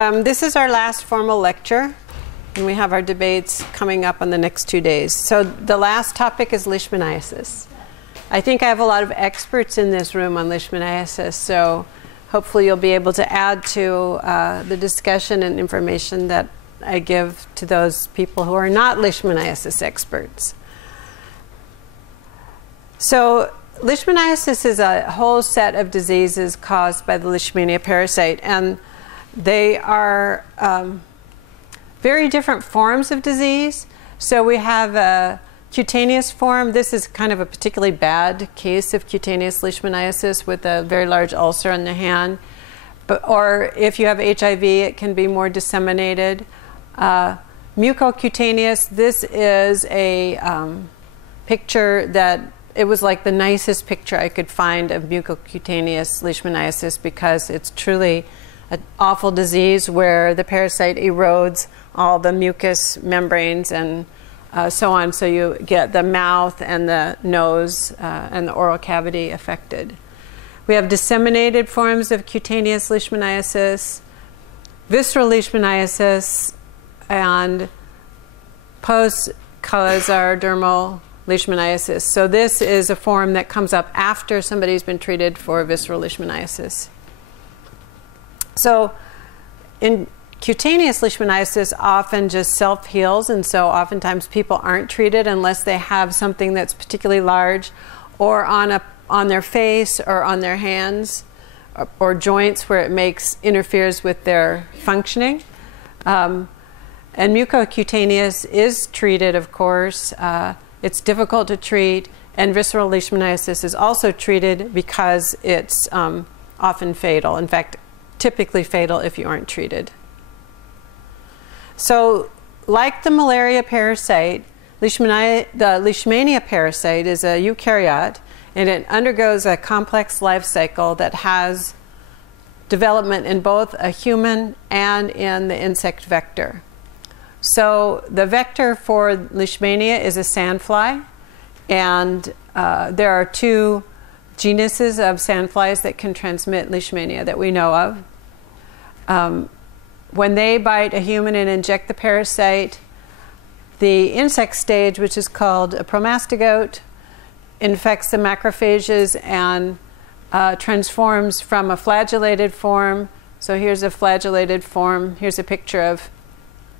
This is our last formal lecture, and we have our debates coming up on the next 2 days. So the last topic is leishmaniasis. I think I have a lot of experts in this room on leishmaniasis, so hopefully you'll be able to add to the discussion and information that I give to those people who are not leishmaniasis experts. So leishmaniasis is a whole set of diseases caused by the Leishmania parasite, and they are very different forms of disease. So we have a cutaneous form. This is kind of a particularly bad case of cutaneous leishmaniasis with a very large ulcer on the hand. Or if you have HIV, it can be more disseminated. Mucocutaneous, this is a picture that it was like the nicest picture I could find of mucocutaneous leishmaniasis, because it's truly an awful disease where the parasite erodes all the mucous membranes and so on, so you get the mouth and the nose and the oral cavity affected. We have disseminated forms of cutaneous leishmaniasis, visceral leishmaniasis, and post-causadermal leishmaniasis. So this is a form that comes up after somebody's been treated for visceral leishmaniasis. So in cutaneous leishmaniasis often just self-heals, and so oftentimes people aren't treated unless they have something that's particularly large or on their face or on their hands or joints where it interferes with their functioning. And mucocutaneous is treated, of course. It's difficult to treat, and visceral leishmaniasis is also treated because it's often fatal. In fact, typically fatal if you aren't treated. So, like the malaria parasite, the Leishmania parasite is a eukaryote, and it undergoes a complex life cycle that has development in both a human and in the insect vector. So the vector for Leishmania is a sandfly, and there are 2 genuses of sandflies that can transmit Leishmania that we know of. When they bite a human and inject the parasite, the insect stage, which is called a promastigote, infects the macrophages and transforms from a flagellated form. So here's a flagellated form. Here's a picture of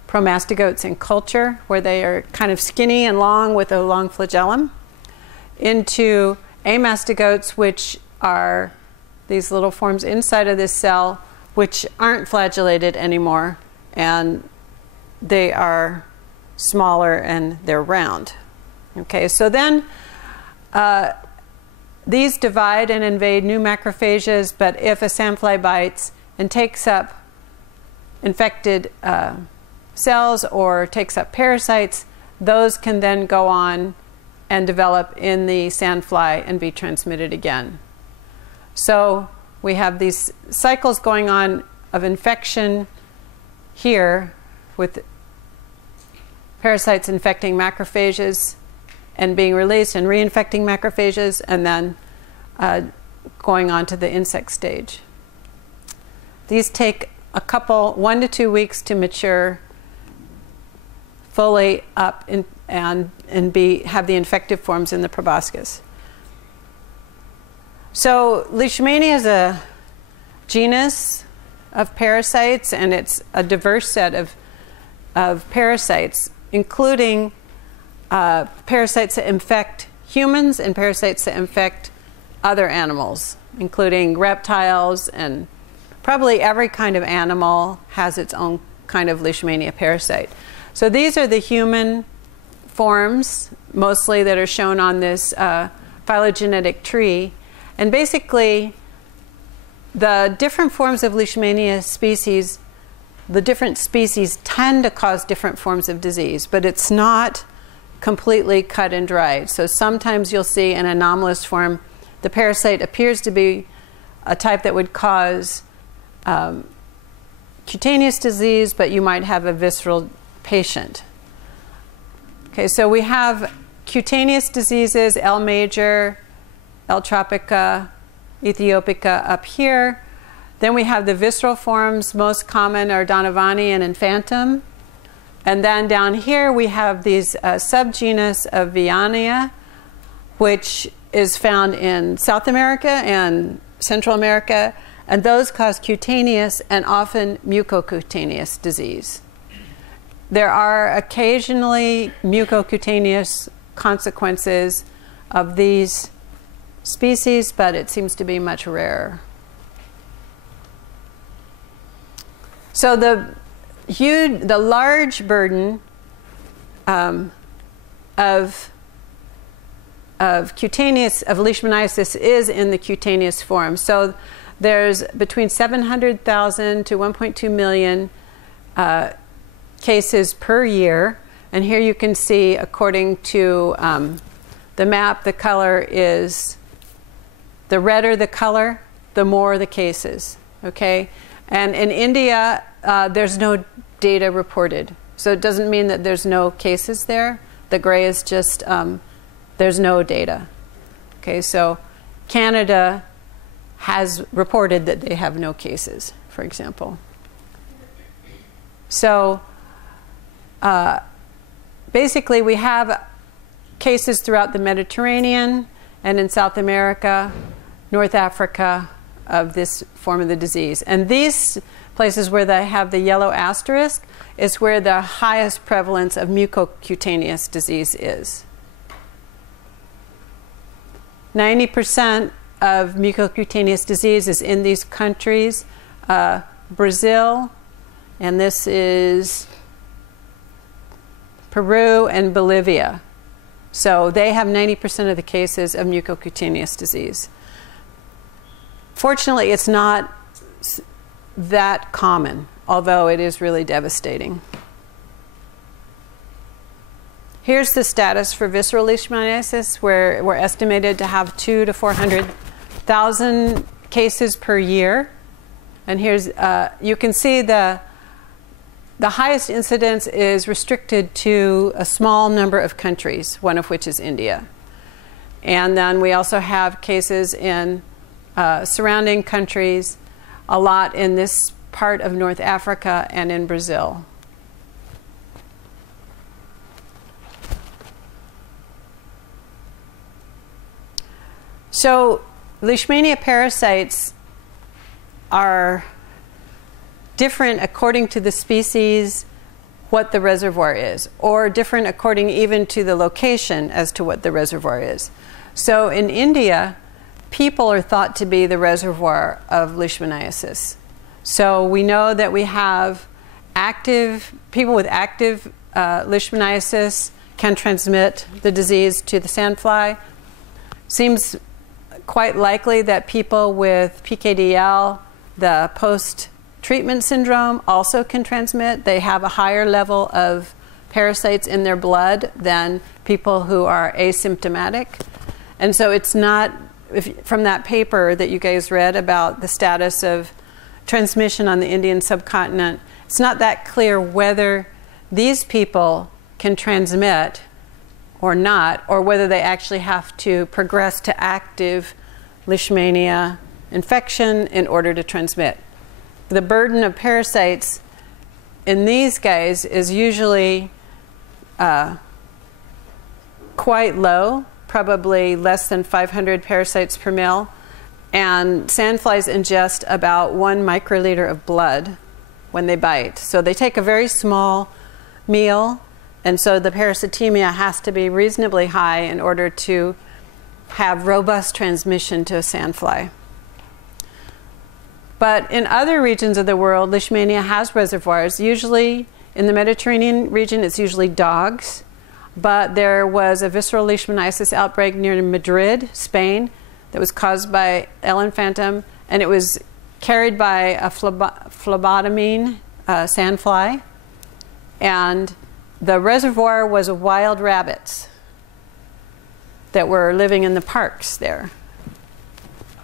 promastigotes in culture, where they are kind of skinny and long with a long flagellum, into amastigotes, which are these little forms inside of this cell, which aren't flagellated anymore, and they are smaller and they're round. Okay, so then these divide and invade new macrophages, but if a sandfly bites and takes up infected cells or takes up parasites, those can then go on and develop in the sandfly and be transmitted again. So we have these cycles going on of infection here with parasites infecting macrophages and being released and reinfecting macrophages, and then going on to the insect stage. These take 1 to 2 weeks to mature fully up and have the infective forms in the proboscis. So Leishmania is a genus of parasites, and it's a diverse set of parasites, including parasites that infect humans and parasites that infect other animals, including reptiles, and probably every kind of animal has its own kind of Leishmania parasite. So these are the human forms, mostly, that are shown on this phylogenetic tree. And basically, the different forms of Leishmania species, the different species tend to cause different forms of disease, but it's not completely cut and dried. So sometimes you'll see an anomalous form. The parasite appears to be a type that would cause cutaneous disease, but you might have a visceral patient. Okay, so we have cutaneous diseases, L. major, L. tropica, Ethiopica up here. Then we have the visceral forms. Most common are Donovani and Infantum. And then down here we have these subgenus of Viania, which is found in South America and Central America, and those cause cutaneous and often mucocutaneous disease. There are occasionally mucocutaneous consequences of these species, but it seems to be much rarer. So the large burden of leishmaniasis is in the cutaneous form. So there's between 700,000 to 1.2 million cases per year. And here you can see, according to the map, the color is, the redder the color, the more the cases, okay? And in India, there's no data reported. So it doesn't mean that there's no cases there. The gray is just, there's no data. Okay, so Canada has reported that they have no cases, for example. So basically we have cases throughout the Mediterranean and in South America, North Africa, of this form of the disease. And these places where they have the yellow asterisk is where the highest prevalence of mucocutaneous disease is. 90% of mucocutaneous disease is in these countries. Brazil, and this is Peru and Bolivia. So they have 90% of the cases of mucocutaneous disease. Fortunately, it's not that common, although it is really devastating. Here's the status for visceral leishmaniasis, where we're estimated to have 200,000 to 400,000 cases per year. And here's, you can see the highest incidence is restricted to a small number of countries, one of which is India. And then we also have cases in surrounding countries, a lot in this part of North Africa and in Brazil. So Leishmania parasites are different according to the species, what the reservoir is, or different according even to the location as to what the reservoir is. So in India, people are thought to be the reservoir of leishmaniasis. So we know that we have people with active leishmaniasis can transmit the disease to the sandfly. Seems quite likely that people with PKDL, the post-treatment syndrome, also can transmit. They have a higher level of parasites in their blood than people who are asymptomatic. And so it's not, from that paper that you guys read about the status of transmission on the Indian subcontinent, it's not that clear whether these people can transmit or not, or whether they actually have to progress to active Leishmania infection in order to transmit. The burden of parasites in these guys is usually quite low, probably less than 500 parasites per mil, and sandflies ingest about 1 microliter of blood when they bite. So they take a very small meal, and so the parasitemia has to be reasonably high in order to have robust transmission to a sandfly. But in other regions of the world, Leishmania has reservoirs. Usually in the Mediterranean region, it's usually dogs. But there was a visceral leishmaniasis outbreak near Madrid, Spain, that was caused by L. infantum, and it was carried by a phlebotomine sandfly. And the reservoir was wild rabbits that were living in the parks there.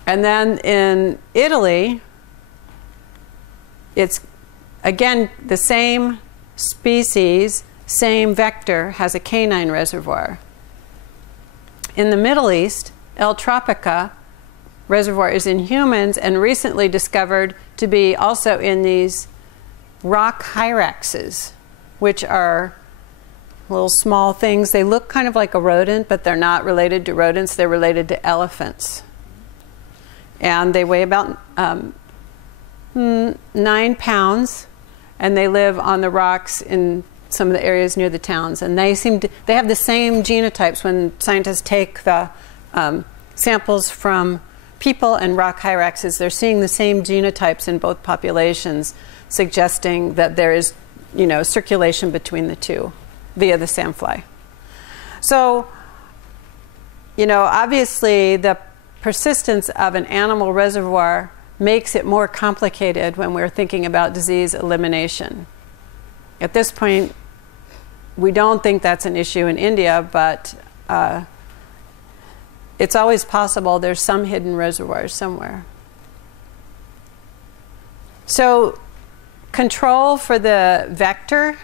And then in Italy, it's again the same species, same vector, has a canine reservoir. In the Middle East, L. tropica reservoir is in humans, and recently discovered to be also in these rock hyraxes, which are little small things. They look kind of like a rodent, but they're not related to rodents. They're related to elephants. And they weigh about 9 pounds, and they live on the rocks in some of the areas near the towns. And they have the same genotypes. When scientists take the samples from people and rock hyraxes, they're seeing the same genotypes in both populations, suggesting that there is, circulation between the two via the sandfly. So, obviously the persistence of an animal reservoir makes it more complicated when we're thinking about disease elimination. At this point, we don't think that's an issue in India, but it's always possible there's some hidden reservoirs somewhere. So control for the vector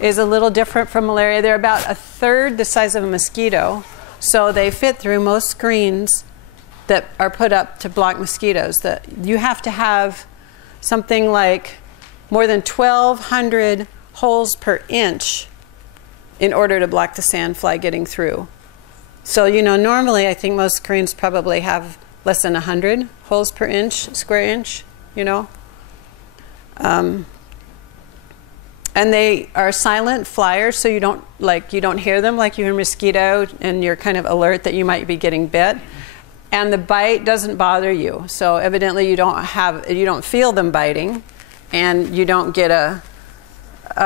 is a little different from malaria. They're about 1/3 the size of a mosquito, so they fit through most screens that are put up to block mosquitoes. You have to have something like more than 1,200 holes per inch in order to block the sandfly getting through. So, normally I think most screens probably have less than 100 holes per inch, square inch, and they are silent flyers, so you don't hear them like you hear a mosquito, and you're kind of alert that you might be getting bit. And the bite doesn't bother you, so evidently you don't feel them biting, and you don't get a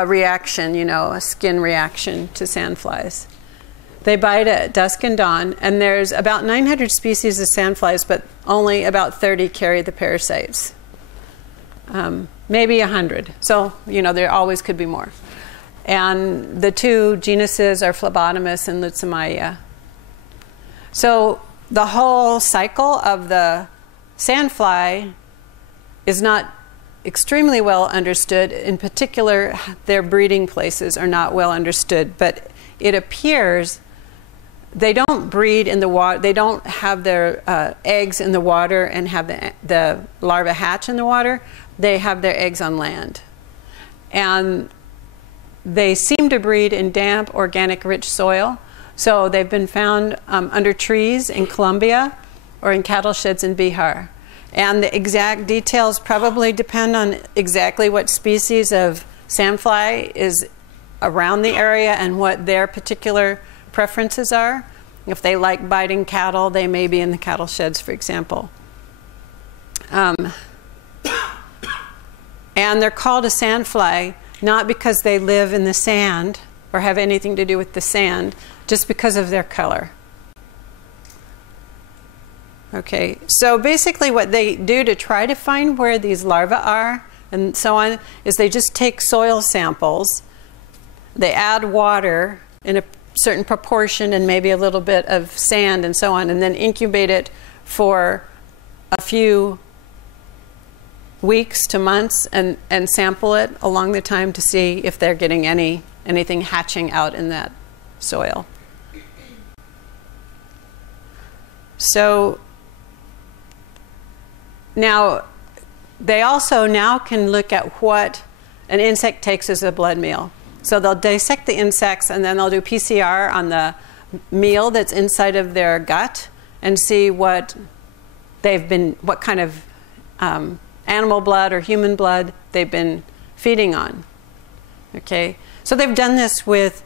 reaction, a skin reaction to sandflies. They bite at dusk and dawn, and there's about 900 species of sandflies, but only about 30 carry the parasites. Maybe 100. So, there always could be more. And the two genuses are Phlebotomus and Lutsamia. So the whole cycle of the sandfly is not extremely well understood. In particular, their breeding places are not well understood, but it appears they don't breed in the water. They don't have their eggs in the water and have the larvae hatch in the water. They have their eggs on land. And they seem to breed in damp, organic, rich soil. So they've been found under trees in Colombia or in cattle sheds in Bihar. And the exact details probably depend on exactly what species of sandfly is around the area and what their particular preferences are. If they like biting cattle, they may be in the cattle sheds, for example. And they're called a sandfly not because they live in the sand or have anything to do with the sand, just because of their color. Okay, so basically what they do to try to find where these larvae are and so on is they just take soil samples, they add water in a certain proportion and maybe a little bit of sand and so on, and then incubate it for a few weeks to months and sample it along the time to see if they're getting anything hatching out in that soil. So now they also now can look at what an insect takes as a blood meal. So they'll dissect the insects and then they'll do PCR on the meal that's inside of their gut and see what kind of animal blood or human blood they've been feeding on. Okay, so they've done this with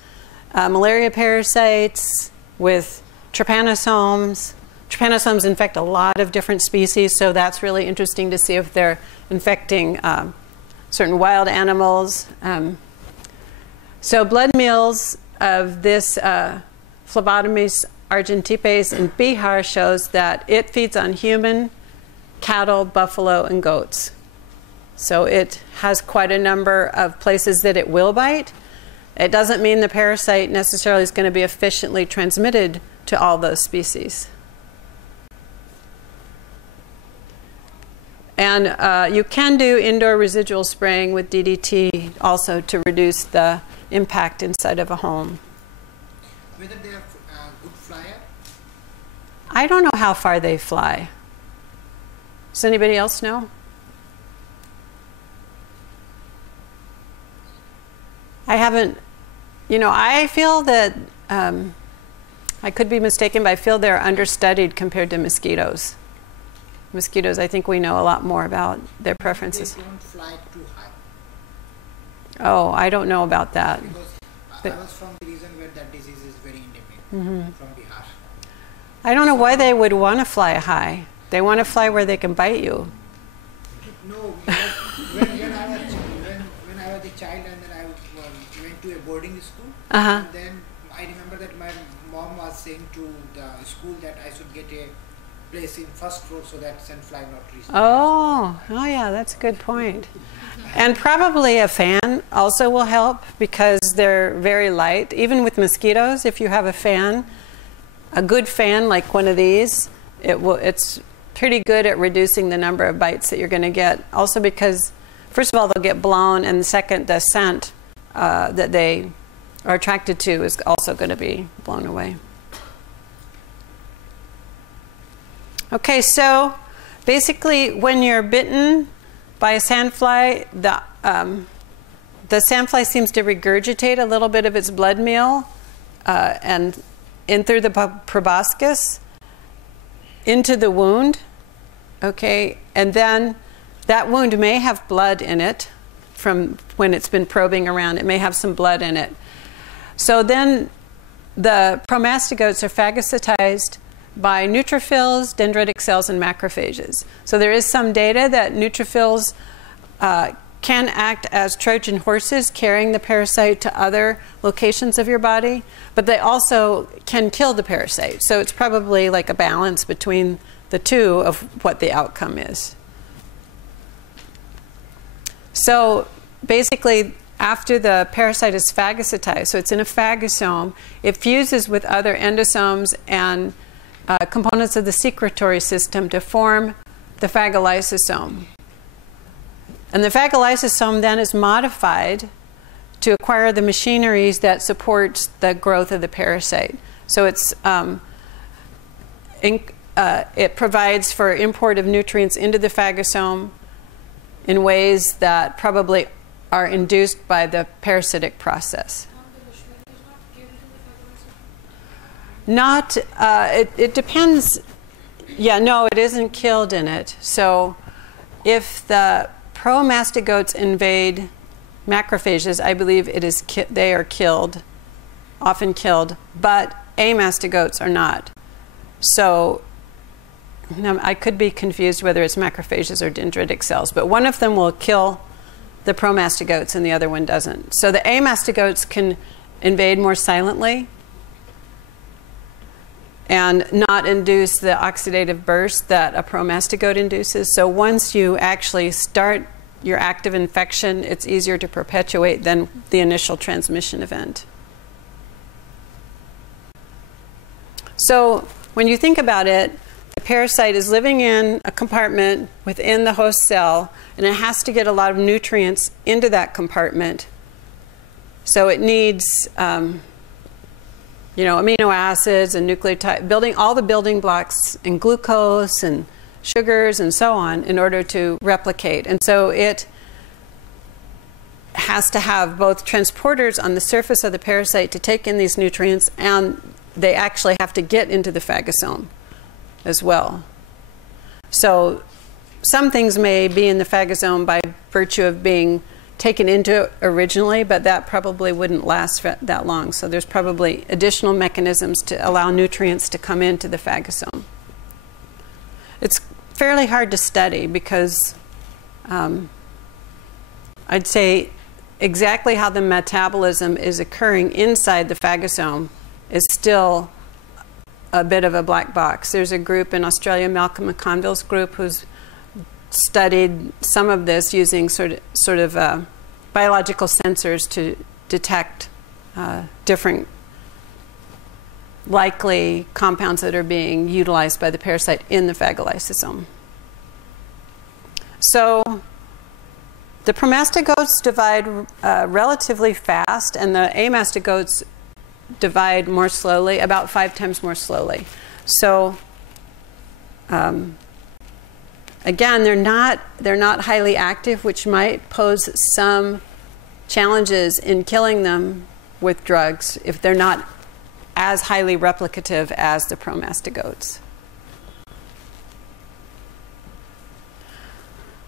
malaria parasites, with trypanosomes. Trypanosomes infect a lot of different species, so that's really interesting to see if they're infecting certain wild animals. So blood meals of this Phlebotomus argentipes in Bihar shows that it feeds on human, cattle, buffalo, and goats. So it has quite a number of places that it will bite. It doesn't mean the parasite necessarily is going to be efficiently transmitted to all those species. And you can do indoor residual spraying with DDT also to reduce the impact inside of a home. Whether they are good flyer? I don't know how far they fly. Does anybody else know? I haven't, you know, I feel that, I could be mistaken, but I feel they're understudied compared to mosquitoes. Mosquitoes, I think we know a lot more about their preferences. They don't fly too high. Oh, I don't know about that. Because I was from the region where that disease is very endemic, from Bihar. I don't know why they would want to fly high. They want to fly where they can bite you. No, when I was a child and then I went to a boarding school, and then I remember that my mom was saying to the school that I should get a place in first floor so that sandfly not reach. Oh yeah, that's a good point. And probably a fan also will help because they're very light. Even with mosquitoes, if you have a fan, a good fan like one of these, it's pretty good at reducing the number of bites that you're going to get. Also because, first of all, they'll get blown, and second, the scent that they are attracted to is also going to be blown away. Okay, so basically when you're bitten by a sandfly, the sandfly seems to regurgitate a little bit of its blood meal and in through the proboscis into the wound, okay? And then that wound may have blood in it from when it's been probing around. It may have some blood in it. So then the promastigotes are phagocytized by neutrophils, dendritic cells, and macrophages. So there is some data that neutrophils can act as Trojan horses carrying the parasite to other locations of your body, but they also can kill the parasite. So it's probably like a balance between the two of what the outcome is. So basically, after the parasite is phagocytized, so it's in a phagosome, it fuses with other endosomes and components of the secretory system to form the phagolysosome. And the phagolysosome then is modified to acquire the machineries that support the growth of the parasite. So it's, it provides for import of nutrients into the phagosome in ways that probably are induced by the parasitic process. Not, it depends. Yeah, no, it isn't killed in it. So if the promastigotes invade macrophages, I believe it is they are killed, often killed, but amastigotes are not. So I could be confused whether it's macrophages or dendritic cells, but one of them will kill the promastigotes and the other one doesn't. So the amastigotes can invade more silently and not induce the oxidative burst that a promastigote induces. So once you actually start your active infection, it's easier to perpetuate than the initial transmission event. So when you think about it, the parasite is living in a compartment within the host cell, and it has to get a lot of nutrients into that compartment. So it needs you know, amino acids and nucleotide, building all the building blocks and glucose and sugars and so on in order to replicate. And so it has to have both transporters on the surface of the parasite to take in these nutrients, and they actually have to get into the phagosome as well. So some things may be in the phagosome by virtue of being taken into it originally, but that probably wouldn't last that long. So there's probably additional mechanisms to allow nutrients to come into the phagosome. It's fairly hard to study because I'd say exactly how the metabolism is occurring inside the phagosome is still a bit of a black box. There's a group in Australia, Malcolm McConville's group, who's studied some of this using sort of biological sensors to detect different likely compounds that are being utilized by the parasite in the phagolysosome. So the promastigotes divide relatively fast, and the amastigotes divide more slowly, about 5 times more slowly. So again, they're not highly active, which might pose some challenges in killing them with drugs if they're not as highly replicative as the promastigotes.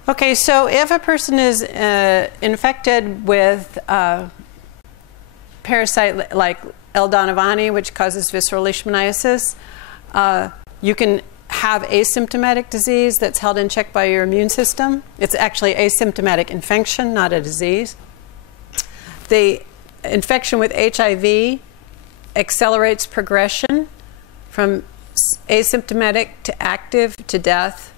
Okay, so if a person is infected with a parasite like L. donovani, which causes visceral leishmaniasis, you can have asymptomatic disease that's held in check by your immune system. It's actually asymptomatic infection, not a disease. The infection with HIV accelerates progression from asymptomatic to active to death.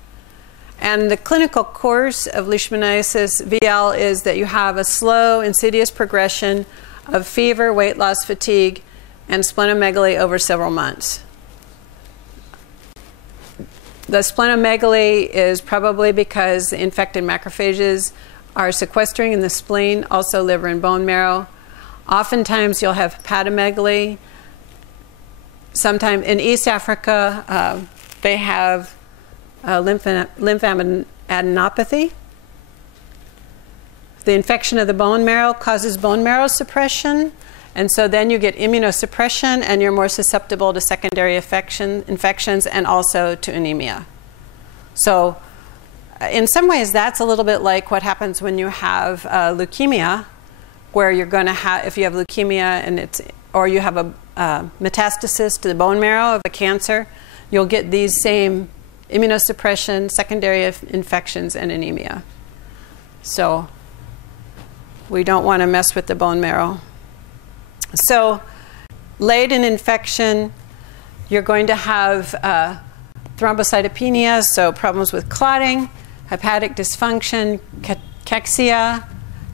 And the clinical course of leishmaniasis, VL, is that you have a slow, insidious progression of fever, weight loss, fatigue, and splenomegaly over several months. The splenomegaly is probably because infected macrophages are sequestering in the spleen, also liver and bone marrow. Oftentimes you'll have hepatomegaly. Sometimes in East Africa, they have lymphadenopathy. The infection of the bone marrow causes bone marrow suppression, and so then you get immunosuppression and you're more susceptible to secondary infections and also to anemia. So in some ways that's a little bit like what happens when you have leukemia, where you're going to have, if you have leukemia and or you have a metastasis to the bone marrow of a cancer, you'll get these same immunosuppression, secondary infections, and anemia. So we don't want to mess with the bone marrow. So late in infection, you're going to have thrombocytopenia, so problems with clotting, hepatic dysfunction, cachexia.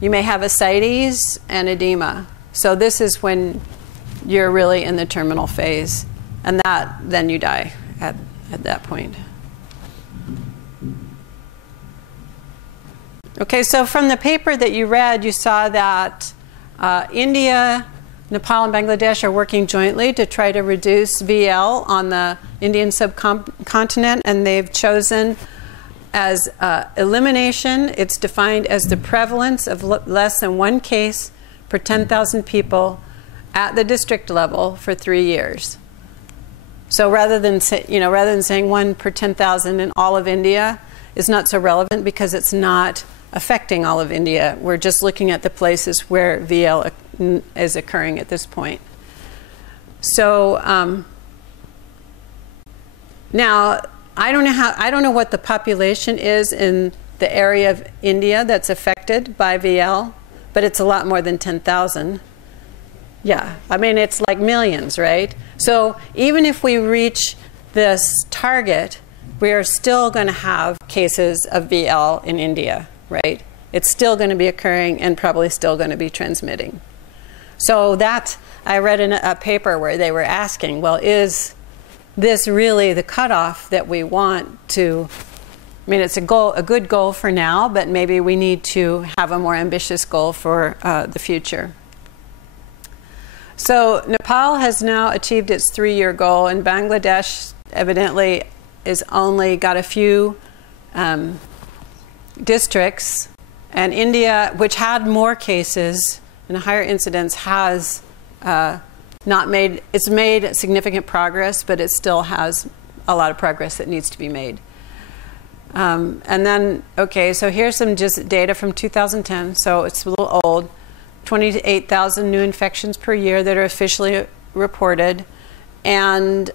You may have ascites and edema. So this is when you're really in the terminal phase, and then you die at that point. Okay, so from the paper that you read, you saw that India, Nepal, and Bangladesh are working jointly to try to reduce VL on the Indian subcontinent, and they've chosen as elimination. It's defined as the prevalence of less than one case per 10,000 people at the district level for 3 years. So rather than saying 1 per 10,000 in all of India is not so relevant because it's not affecting all of India. We're just looking at the places where VL is occurring at this point. So now I don't know what the population is in the area of India that's affected by VL, but it's a lot more than 10,000. Yeah, I mean it's like millions, right? So even if we reach this target, we are still going to have cases of VL in India, right? It's still going to be occurring and probably still going to be transmitting. So I read in a paper where they were asking, well, is this really the cutoff that we want to? I mean, it's a good goal for now, but maybe we need to have a more ambitious goal for the future. So Nepal has now achieved its 3-year goal, and Bangladesh evidently is only got a few districts, and India, which had more cases and a higher incidence, has it's made significant progress, but it still has a lot of progress that needs to be made. And then, okay, so here's some just data from 2010, so it's a little old. 28,000 new infections per year that are officially reported, and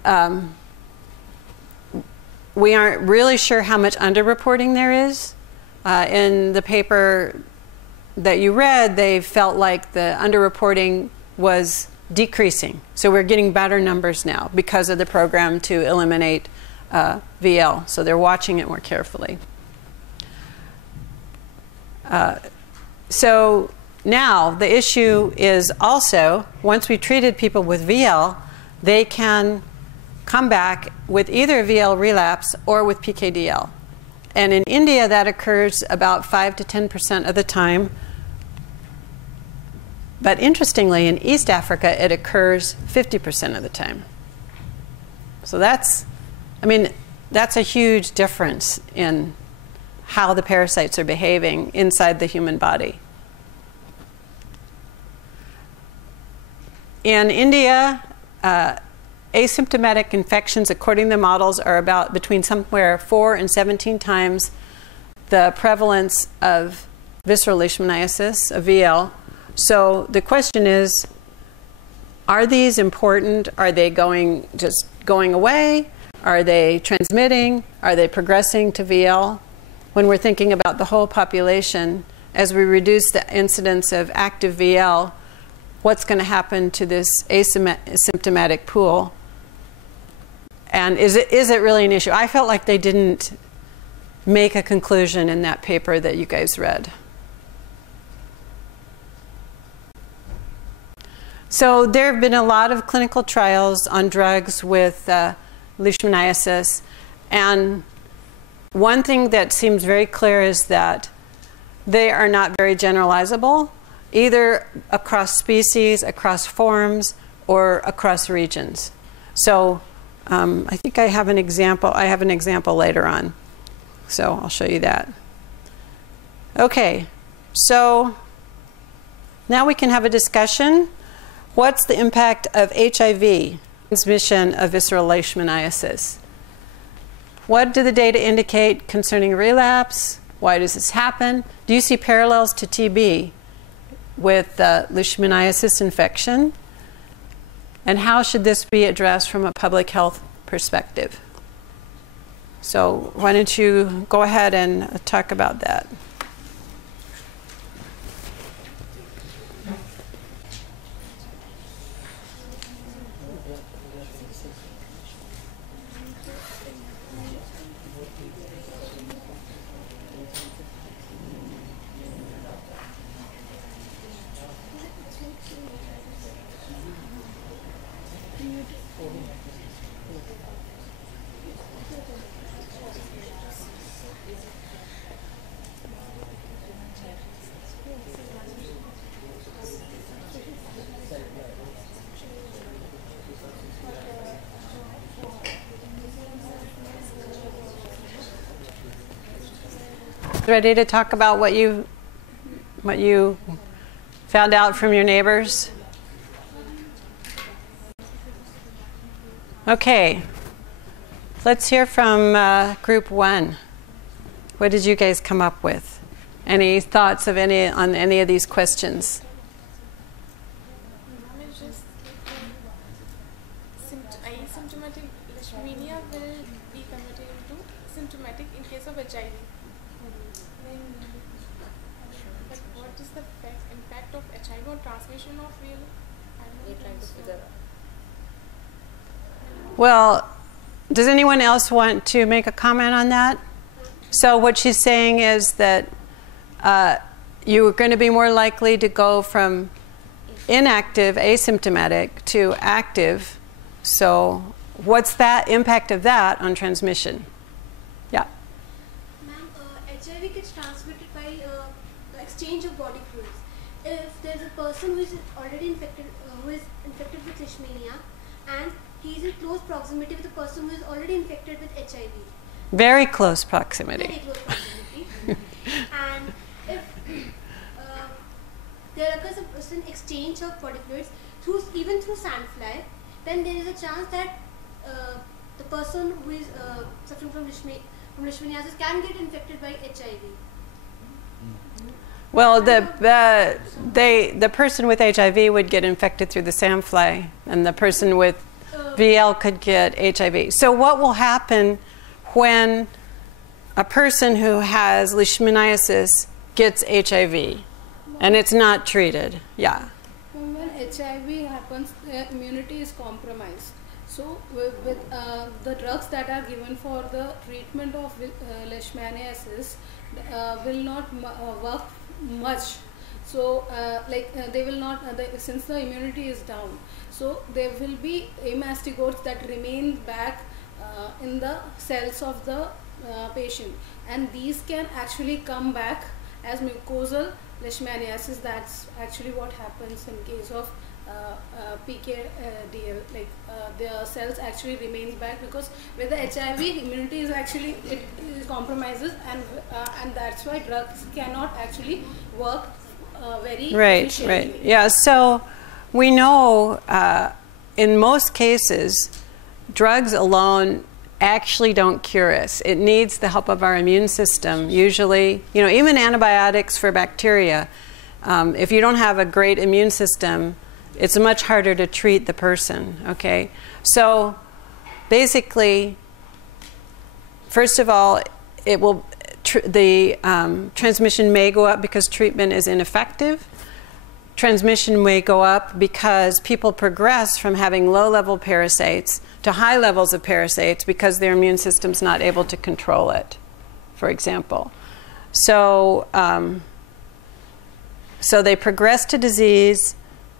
we aren't really sure how much underreporting there is. In the paper that you read, they felt like the underreporting was decreasing. So we're getting better numbers now because of the program to eliminate VL. So they're watching it more carefully. So now the issue is also, once we treated people with VL, they can come back with either VL relapse or with PKDL. And in India, that occurs about 5 to 10% of the time. But interestingly, in East Africa, it occurs 50% of the time. So that's a huge difference in how the parasites are behaving inside the human body. In India, asymptomatic infections, according to the models, are about between somewhere 4 and 17 times the prevalence of visceral leishmaniasis, of VL. So the question is, are these important? Are they just going away? Are they transmitting? Are they progressing to VL? When we're thinking about the whole population, as we reduce the incidence of active VL, what's going to happen to this asymptomatic pool? And is it really an issue? I felt like they didn't make a conclusion in that paper that you guys read. So there have been a lot of clinical trials on drugs with leishmaniasis, and one thing that seems very clear is that they are not very generalizable, either across species, across forms, or across regions. So I think I have an example. I have an example later on, so I'll show you that. Okay, so now we can have a discussion. What's the impact of HIV transmission of visceral leishmaniasis? What do the data indicate concerning relapse? Why does this happen? Do you see parallels to TB with leishmaniasis infection? And how should this be addressed from a public health perspective? So why don't you go ahead and talk about that? Ready to talk about what you found out from your neighbors? Okay, let's hear from group 1. What did you guys come up with? Any thoughts of on any of these questions? Asymptomatic leishmania will be converted into symptomatic in case of HIV. But what is the impact of HIV on transmission of VL? Well, does anyone else want to make a comment on that? So what she's saying is that you're going to be more likely to go from inactive, asymptomatic, to active. So what's that impact of that on transmission? Yeah. Ma'am, HIV gets transmitted by the exchange of body fluids. If there's a person who is already infected, who is infected with leishmania, and he is in close proximity with a person who is already infected with HIV. Very close proximity. Very close proximity. And if there occurs a person exchange of body fluids even through sandfly, then there is a chance that the person who is suffering from leishmaniasis can get infected by HIV. Well, the person with HIV would get infected through the sandfly, and the person with VL could get HIV. So what will happen when a person who has leishmaniasis gets HIV and it's not treated? Yeah. When HIV happens, the immunity is compromised. So with the drugs that are given for the treatment of leishmaniasis will not work much. So they will not, since the immunity is down, so there will be amastigotes that remain back in the cells of the patient, and these can actually come back as mucosal leishmaniasis, that's actually what happens in case of PKDL, like the cells actually remains back, because with the HIV immunity is actually, it compromises, and that's why drugs cannot actually work very efficiently. Right. Yeah. So we know in most cases, drugs alone actually don't cure us. It needs the help of our immune system. Usually, you know, even antibiotics for bacteria, if you don't have a great immune system, it's much harder to treat the person, okay? So basically, first of all, it will the transmission may go up because treatment is ineffective. Transmission may go up because people progress from having low-level parasites to high levels of parasites because their immune system's not able to control it, for example. So, so they progress to disease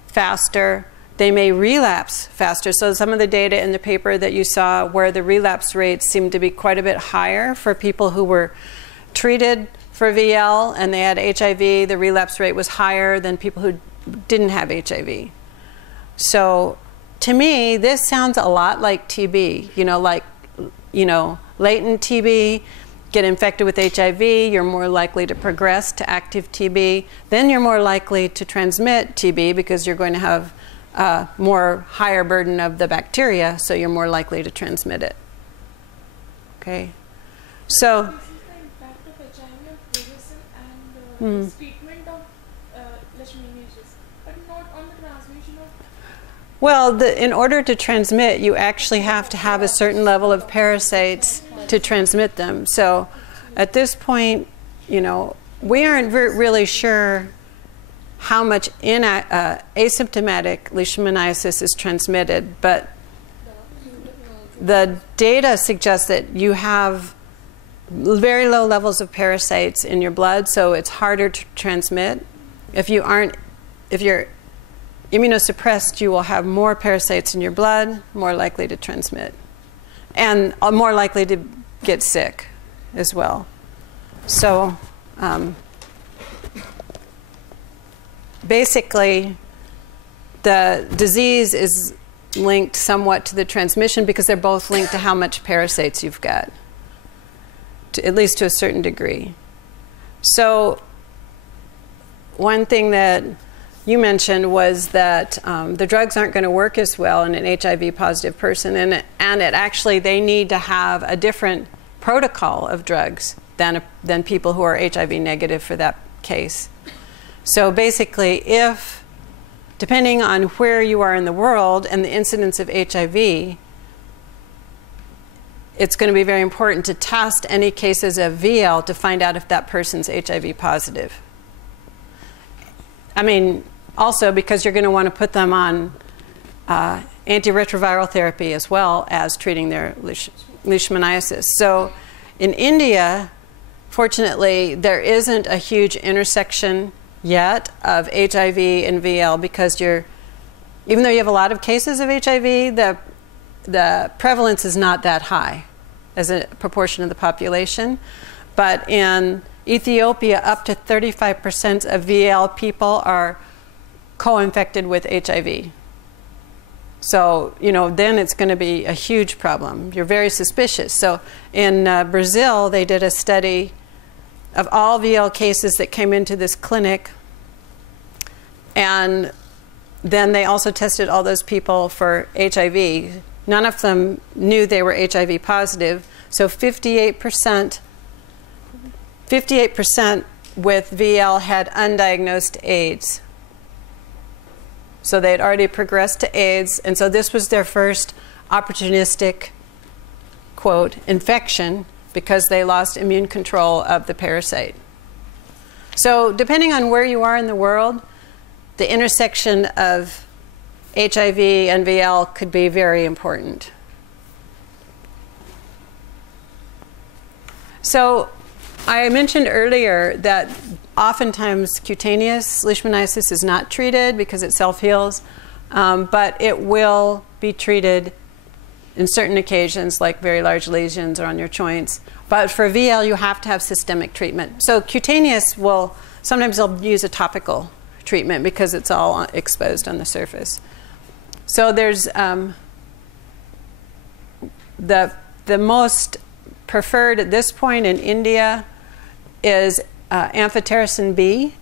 faster. They may relapse faster. So some of the data in the paper that you saw where the relapse rates seem to be quite a bit higher for people who were treated for VL and they had HIV, the relapse rate was higher than people who didn't have HIV. So to me, this sounds a lot like TB, latent TB, get infected with HIV, you're more likely to progress to active TB. Then you're more likely to transmit TB because you're going to have more higher burden of the bacteria, so you're more likely to transmit it. Okay, so This is the impact of HIV on progression and treatment of leishmaniasis, but not on the transmission of. well, in order to transmit, you actually have to have a certain level of parasites to transmit them. So at this point, we aren't really sure how much asymptomatic leishmaniasis is transmitted, but the data suggests that you have very low levels of parasites in your blood, so it's harder to transmit. If you're immunosuppressed, you will have more parasites in your blood, more likely to transmit, and more likely to get sick as well. So basically, the disease is linked somewhat to the transmission because they're both linked to how much parasites you've got, at least to a certain degree. So one thing that you mentioned was that the drugs aren't going to work as well in an HIV positive person, and it actually, they need to have a different protocol of drugs than people who are HIV negative for that case. So basically, depending on where you are in the world and the incidence of HIV, it's going to be very important to test any cases of VL to find out if that person's HIV positive. I mean, also because you're going to want to put them on antiretroviral therapy as well as treating their leishmaniasis. So in India, fortunately, there isn't a huge intersection yet of HIV and VL because even though you have a lot of cases of HIV, the prevalence is not that high as a proportion of the population. But in Ethiopia, up to 35% of VL people are co-infected with HIV. So, then it's going to be a huge problem. You're very suspicious. So in Brazil, they did a study of all VL cases that came into this clinic, and then they also tested all those people for HIV. None of them knew they were HIV positive, so 58% with VL had undiagnosed AIDS. So they had already progressed to AIDS, and so this was their first opportunistic, quote, infection because they lost immune control of the parasite. So depending on where you are in the world, the intersection of HIV and VL could be very important. So I mentioned earlier that oftentimes cutaneous leishmaniasis is not treated because it self-heals, but it will be treated in certain occasions, like very large lesions or on your joints. But for VL, you have to have systemic treatment. So cutaneous will sometimes they'll use a topical treatment because it's all exposed on the surface. So there's the most preferred at this point in India is amphotericin B,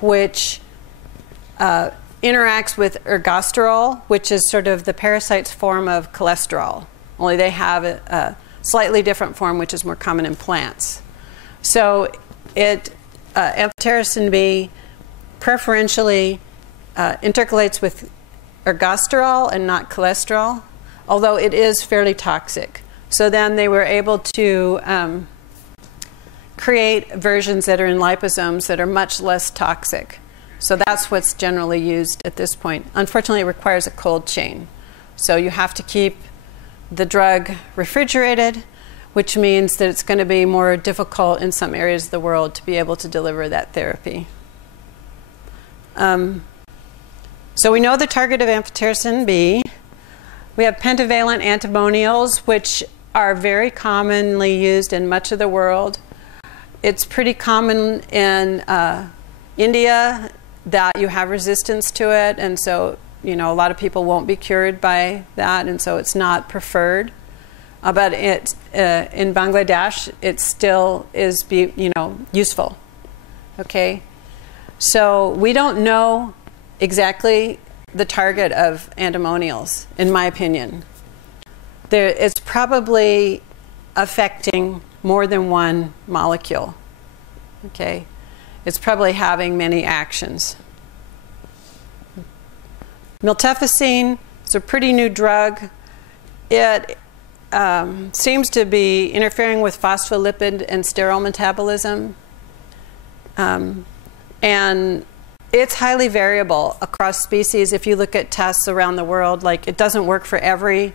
which interacts with ergosterol, which is sort of the parasite's form of cholesterol, only they have a slightly different form, which is more common in plants. So amphotericin B preferentially intercalates with ergosterol and not cholesterol, although it is fairly toxic. So then they were able to create versions that are in liposomes that are much less toxic. So that's what's generally used at this point. Unfortunately, it requires a cold chain. So you have to keep the drug refrigerated, which means that it's going to be more difficult in some areas of the world to be able to deliver that therapy. So we know the target of amphotericin B. We have pentavalent antimonials, which are very commonly used in much of the world. It's pretty common in India that you have resistance to it, and so a lot of people won't be cured by that, and so it's not preferred. But in Bangladesh, it still is useful. Okay, so we don't know exactly the target of antimonials, in my opinion. It's probably affecting more than one molecule. Okay, it's probably having many actions. Miltefosine is a pretty new drug. It seems to be interfering with phospholipid and sterol metabolism. And it's highly variable across species. If you look at tests around the world, like it doesn't work for every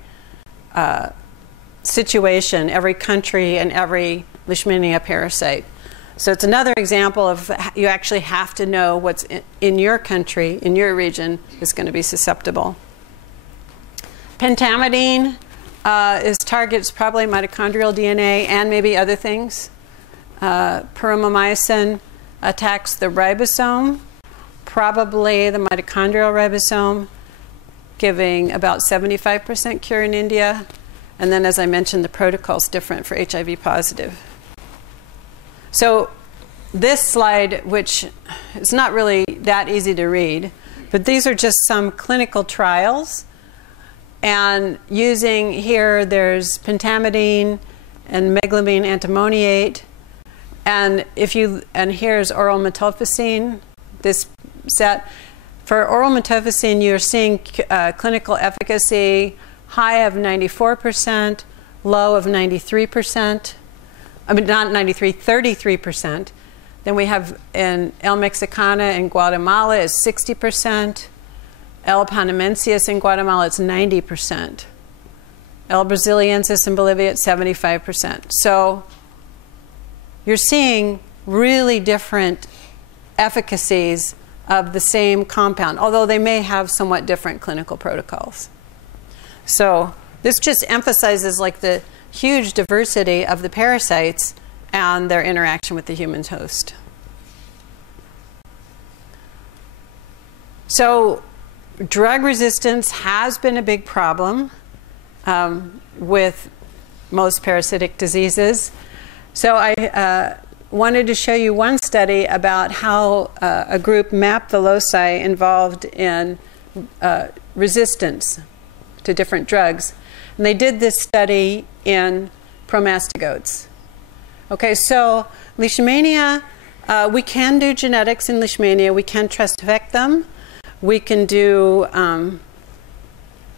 situation, every country, and every Leishmania parasite. So it's another example of you actually have to know what's in your country, in your region, is going to be susceptible. Pentamidine targets probably mitochondrial DNA and maybe other things. Perimomycin attacks the ribosome, probably the mitochondrial ribosome, giving about 75% cure in India. And then, as I mentioned, the protocol is different for HIV positive. So this slide, which is not really that easy to read, but these are just some clinical trials. And using here, there's pentamidine and meglumine antimoniate. And here's oral metolfosine, this set. For oral metolfosine, you're seeing clinical efficacy high of 94%, low of 93%. I mean, not 93, 33%. Then we have in L. mexicana in Guatemala is 60%. L. panamensis in Guatemala, it's 90%. L. brasiliensis in Bolivia, it's 75%. So you're seeing really different efficacies of the same compound, although they may have somewhat different clinical protocols. So this just emphasizes like the huge diversity of the parasites and their interaction with the human host. So drug resistance has been a big problem with most parasitic diseases. So I wanted to show you one study about how a group mapped the loci involved in resistance to different drugs. And they did this study in promastigotes. Okay, so Leishmania, we can do genetics in Leishmania. We can transfect them. We can do,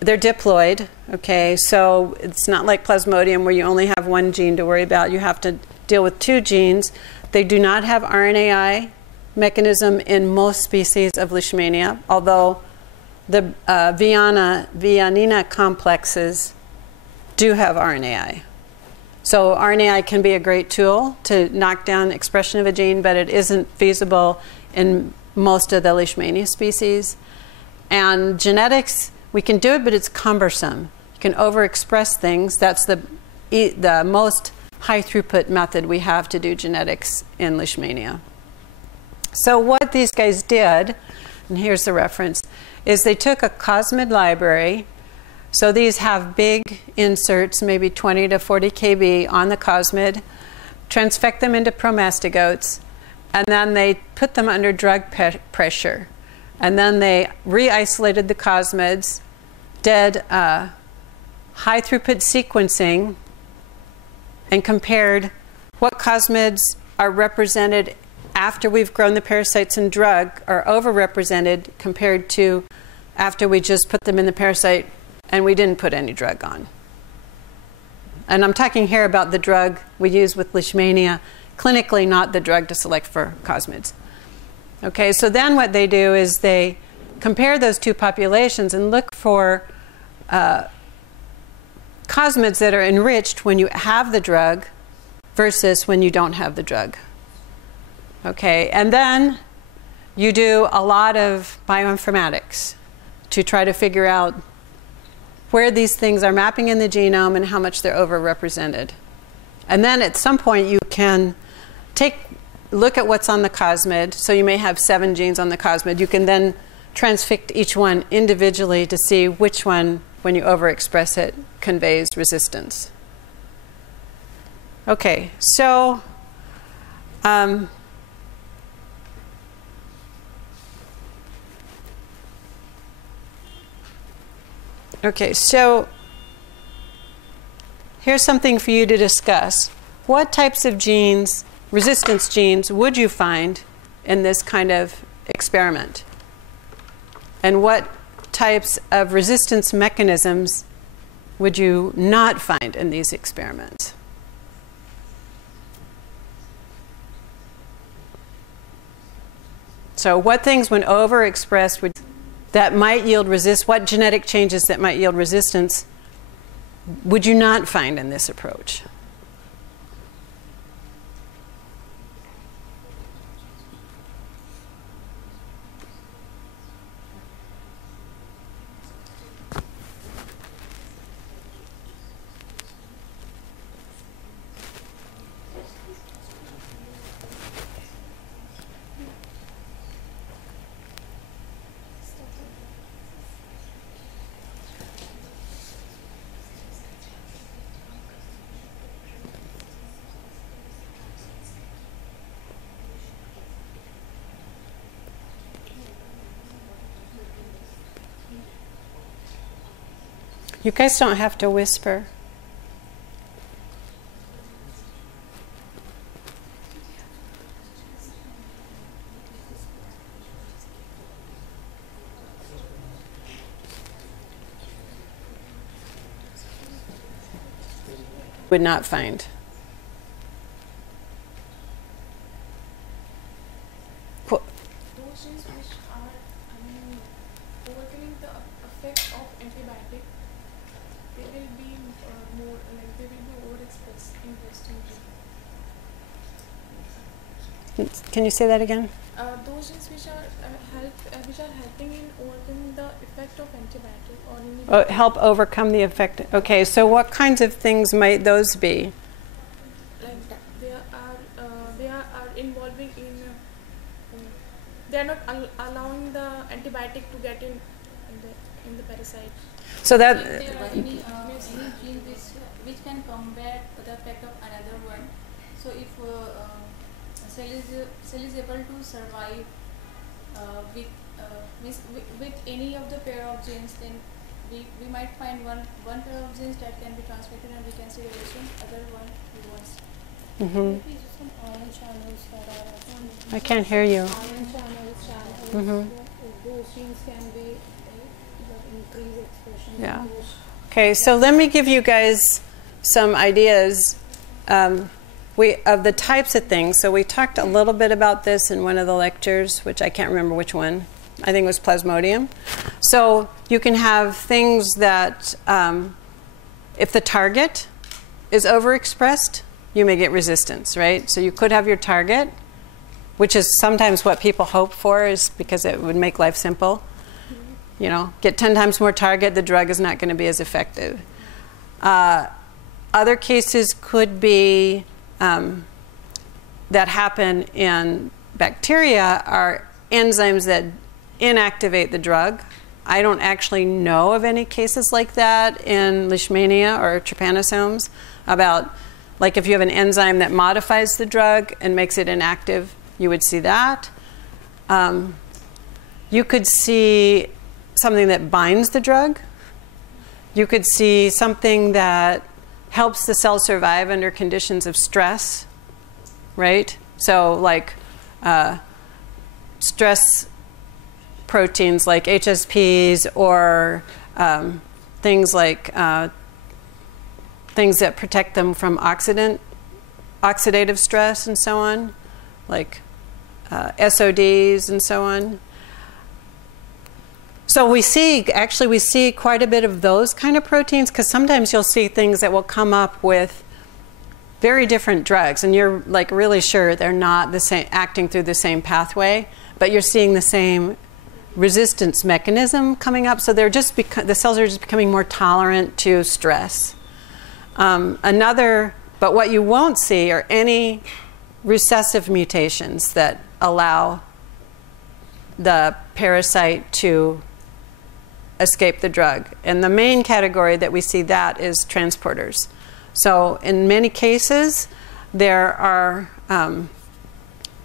they're diploid, okay? So it's not like Plasmodium where you only have one gene to worry about. You have to deal with two genes. They do not have RNAi mechanism in most species of Leishmania, although the Vianina complexes do have RNAi. So RNAi can be a great tool to knock down expression of a gene, but it isn't feasible in most of the Leishmania species. And genetics, we can do it, but it's cumbersome. You can overexpress things. That's the most high throughput method we have to do genetics in Leishmania. So what these guys did, and here's the reference, is they took a cosmid library. So these have big inserts, maybe 20 to 40 kb on the cosmid, transfect them into promastigotes, and then they put them under drug pressure. And then they re-isolated the cosmids, did high throughput sequencing, and compared what cosmids are represented after we've grown the parasites in drug are overrepresented compared to after we just put them in the parasite and we didn't put any drug on. And I'm talking here about the drug we use with Leishmania, clinically not the drug to select for cosmids. Okay, so then what they do is they compare those two populations and look for cosmids that are enriched when you have the drug versus when you don't have the drug. Okay, and then you do a lot of bioinformatics to try to figure out where these things are mapping in the genome and how much they're overrepresented. And then at some point you can look at what's on the cosmid. So you may have 7 genes on the cosmid. You can then transfect each one individually to see which one, when you overexpress it, conveys resistance. Okay, so here's something for you to discuss. What types of genes, resistance genes, would you find in this kind of experiment? And what types of resistance mechanisms would you not find in these experiments? So what things, when overexpressed, that might yield what genetic changes that might yield resistance would you not find in this approach? You guys don't have to whisper. Would not find. Those genes which are overcoming the effect of antibiotic, they will be more like they will be overexpressed in resting genes. Can you say that again? Those genes which are helping in overcoming the effect of antibiotic or help overcome the effect. Okay, so what kinds of things might those be? Like they are involving in they are not allowing the antibiotic to get in the parasite. So that There are any gene which can combat the effect of another one. So if cell is able to survive with any of the pair of genes, then we might find one pair of genes that can be transmitted and we can see relation, other one reverse. Maybe some ion channels that are I can't hear you. ion channels, those genes can be increased expression. Yeah. Okay, so let me give you guys some ideas of the types of things. So we talked a little bit about this in one of the lectures, which I can't remember which one. I think it was Plasmodium. So you can have things that if the target is overexpressed, you may get resistance, right? So you could have your target, which is sometimes what people hope for, is because it would make life simple. You know, get 10 times more target, the drug is not going to be as effective. Other cases could be that happen in bacteria are enzymes that inactivate the drug. I don't actually know of any cases like that in Leishmania or trypanosomes about, like, if you have an enzyme that modifies the drug and makes it inactive, you would see that. You could see something that binds the drug. You could see something that helps the cell survive under conditions of stress, right? So like stress proteins like HSPs or things like things that protect them from oxidative stress and so on, like SODs and so on. So we see quite a bit of those kind of proteins, because sometimes you'll see things that will come up with very different drugs, and you're like really sure they're not the same, acting through the same pathway, but you're seeing the same resistance mechanism coming up. So they're just the cells are just becoming more tolerant to stress. But what you won't see are any recessive mutations that allow the parasite to escape the drug. And the main category that we see that is transporters. So in many cases, there are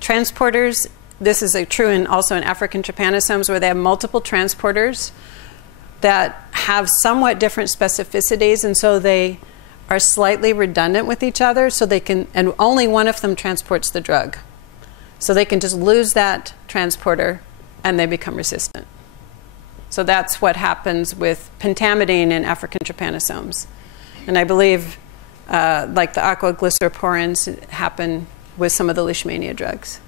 transporters. This is true also in African trypanosomes, where they have multiple transporters that have somewhat different specificities, and so they are slightly redundant with each other, so they can, and only one of them transports the drug. So they can just lose that transporter and they become resistant. So that's what happens with pentamidine in African trypanosomes. And I believe like the aquaglyceroporins happen with some of the Leishmania drugs.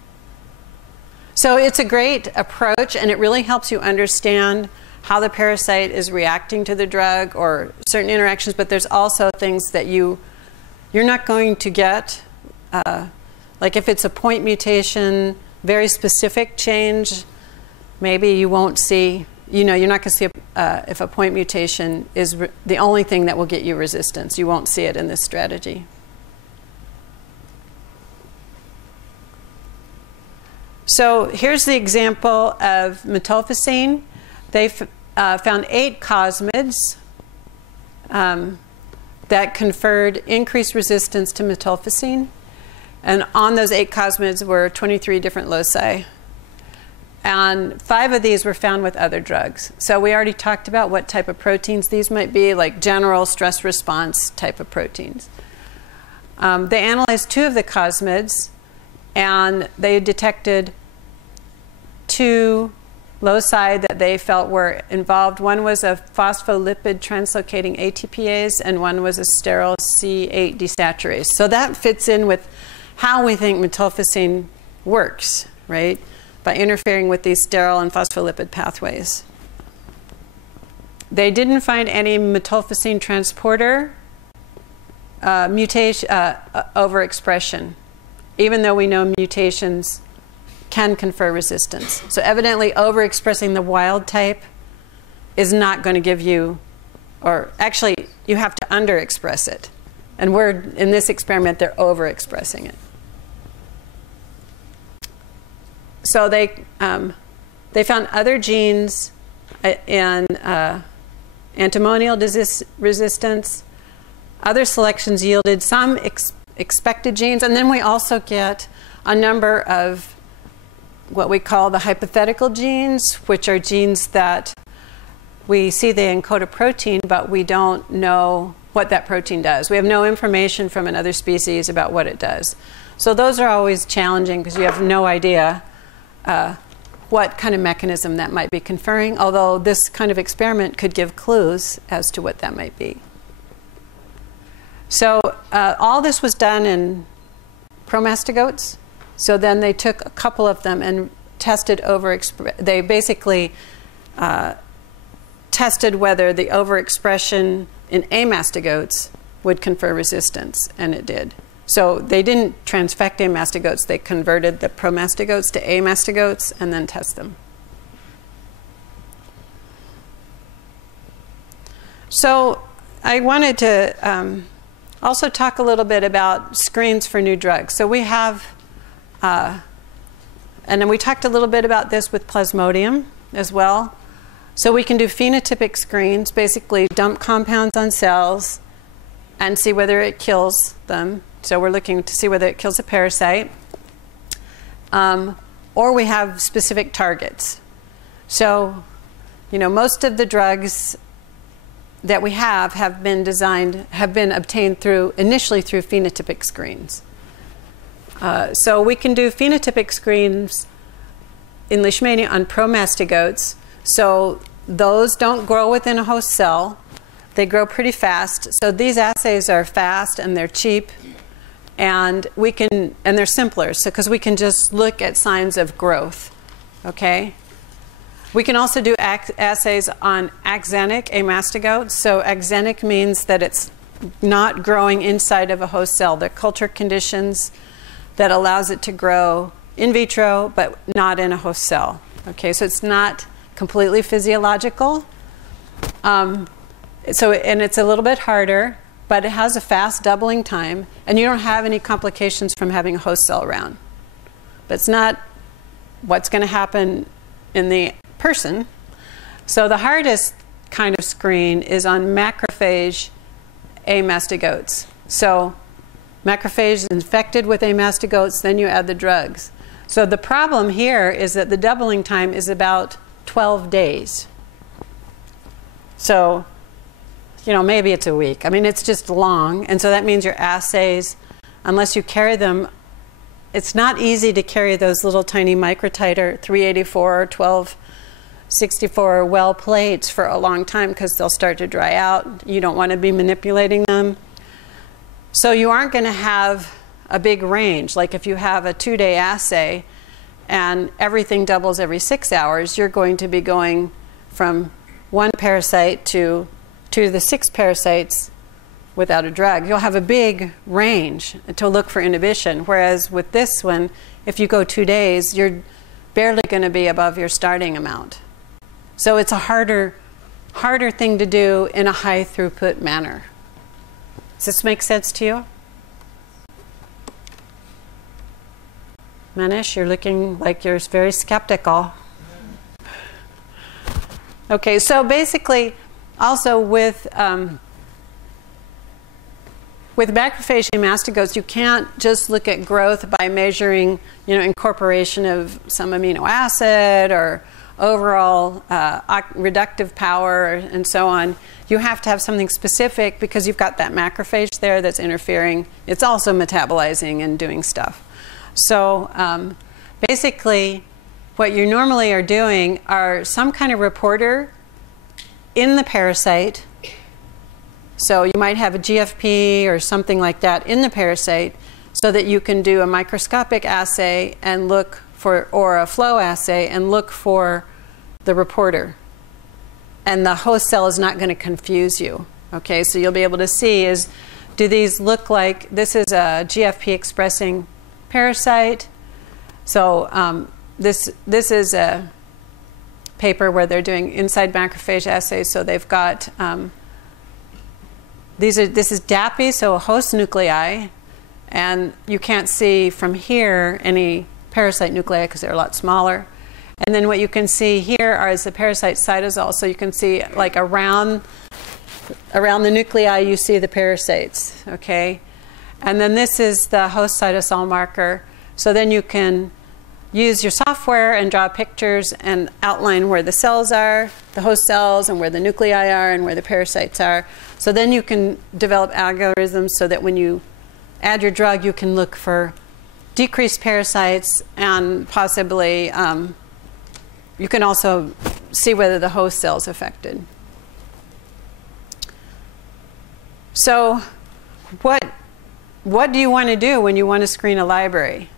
So it's a great approach, and it really helps you understand how the parasite is reacting to the drug or certain interactions, but there's also things that you're not going to get, like if it's a point mutation, very specific change, maybe you won't see, you're not going to see if a point mutation is the only thing that will get you resistance. You won't see it in this strategy. So here's the example of metolphysine. They found 8 cosmids that conferred increased resistance to metolphysine. And on those 8 cosmids were 23 different loci. And 5 of these were found with other drugs. So we already talked about what type of proteins these might be, like general stress response type of proteins. They analyzed 2 of the cosmids, and they detected 2 loci that they felt were involved. One was a phospholipid translocating ATPase, and one was a sterile C8 desaturase. So that fits in with how we think metolphysine works, right? By interfering with these sterile and phospholipid pathways. They didn't find any metolphysine transporter mutation overexpression, even though we know mutations can confer resistance. So evidently overexpressing the wild type is not going to give you, or actually you have to underexpress it. And in this experiment, they're overexpressing it. So they found other genes in antimonial resistance. Other selections yielded some expected genes. And then we also get a number of what we call the hypothetical genes, which are genes that we see they encode a protein, but we don't know what that protein does. We have no information from another species about what it does. So those are always challenging because you have no idea what kind of mechanism that might be conferring, although this kind of experiment could give clues as to what that might be. So all this was done in promastigotes. So then they took a couple of them and tested they basically tested whether the overexpression in amastigotes would confer resistance, and it did. So they didn't transfect amastigotes, they converted the promastigotes to amastigotes and then test them. So I wanted to also talk a little bit about screens for new drugs. So we have and then we talked a little bit about this with Plasmodium as well. So we can do phenotypic screens, basically dump compounds on cells and see whether it kills them. So we're looking to see whether it kills a parasite. Or we have specific targets. So, you know, most of the drugs that we have been obtained initially through phenotypic screens. So we can do phenotypic screens in Leishmania on promastigotes. So those don't grow within a host cell. They grow pretty fast. So these assays are fast and they're cheap, and they're simpler. So because we can just look at signs of growth. Okay. We can also do assays on axenic amastigotes. So axenic means that it's not growing inside of a host cell. There are culture conditions that allows it to grow in vitro, but not in a host cell. Okay, so it's not completely physiological. And it's a little bit harder, but it has a fast doubling time, and you don't have any complications from having a host cell around. But it's not what's going to happen in the person. So the hardest kind of screen is on macrophage amastigotes. So macrophage is infected with amastigotes, then you add the drugs. So the problem here is that the doubling time is about 12 days. So, you know, maybe it's a week. I mean, it's just long. And so that means your assays, unless you carry them, it's not easy to carry those little tiny microtiter 384 or 1264 well plates for a long time because they'll start to dry out. You don't want to be manipulating them. So you aren't going to have a big range. Like if you have a 2-day assay and everything doubles every 6 hours, you're going to be going from 1 parasite to the 6 parasites without a drug. You'll have a big range to look for inhibition. Whereas with this one, if you go 2 days, you're barely going to be above your starting amount. So it's a harder thing to do in a high throughput manner. Does this make sense to you? Manish, you're looking like you're very skeptical. Okay, so basically, also with macrophage amastigotes, you can't just look at growth by measuring, you know, incorporation of some amino acid or overall reductive power and so on. You have to have something specific because you've got that macrophage there that's interfering. It's also metabolizing and doing stuff. So basically, what you normally are doing are some kind of reporter in the parasite. So you might have a GFP or something like that in the parasite so that you can do a microscopic assay and look for, or a flow assay and look for the reporter. And the host cell is not going to confuse you. Okay, so you'll be able to see do these look like, this is a GFP expressing parasite. So this is a paper where they're doing inside macrophage assays. So they've got, this is DAPI, so a host nuclei. And you can't see from here any parasite nuclei because they're a lot smaller. And then what you can see here is the parasite cytosol. So you can see like around the nuclei you see the parasites, okay? And then this is the host cytosol marker. So then you can use your software and draw pictures and outline where the cells are, the host cells, and where the nuclei are and where the parasites are. So then you can develop algorithms so that when you add your drug, you can look for decreased parasites and possibly you can also see whether the host cell is affected. So what do you want to do when you want to screen a library?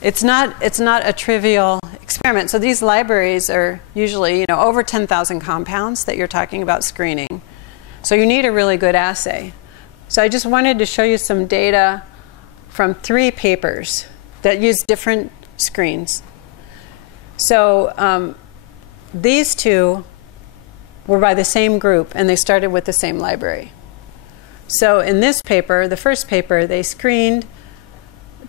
It's not a trivial experiment. So these libraries are usually, you know, over 10,000 compounds that you're talking about screening. So you need a really good assay. So I just wanted to show you some data from 3 papers that use different screens. So these 2 were by the same group, and they started with the same library. So in this paper, the first paper, they screened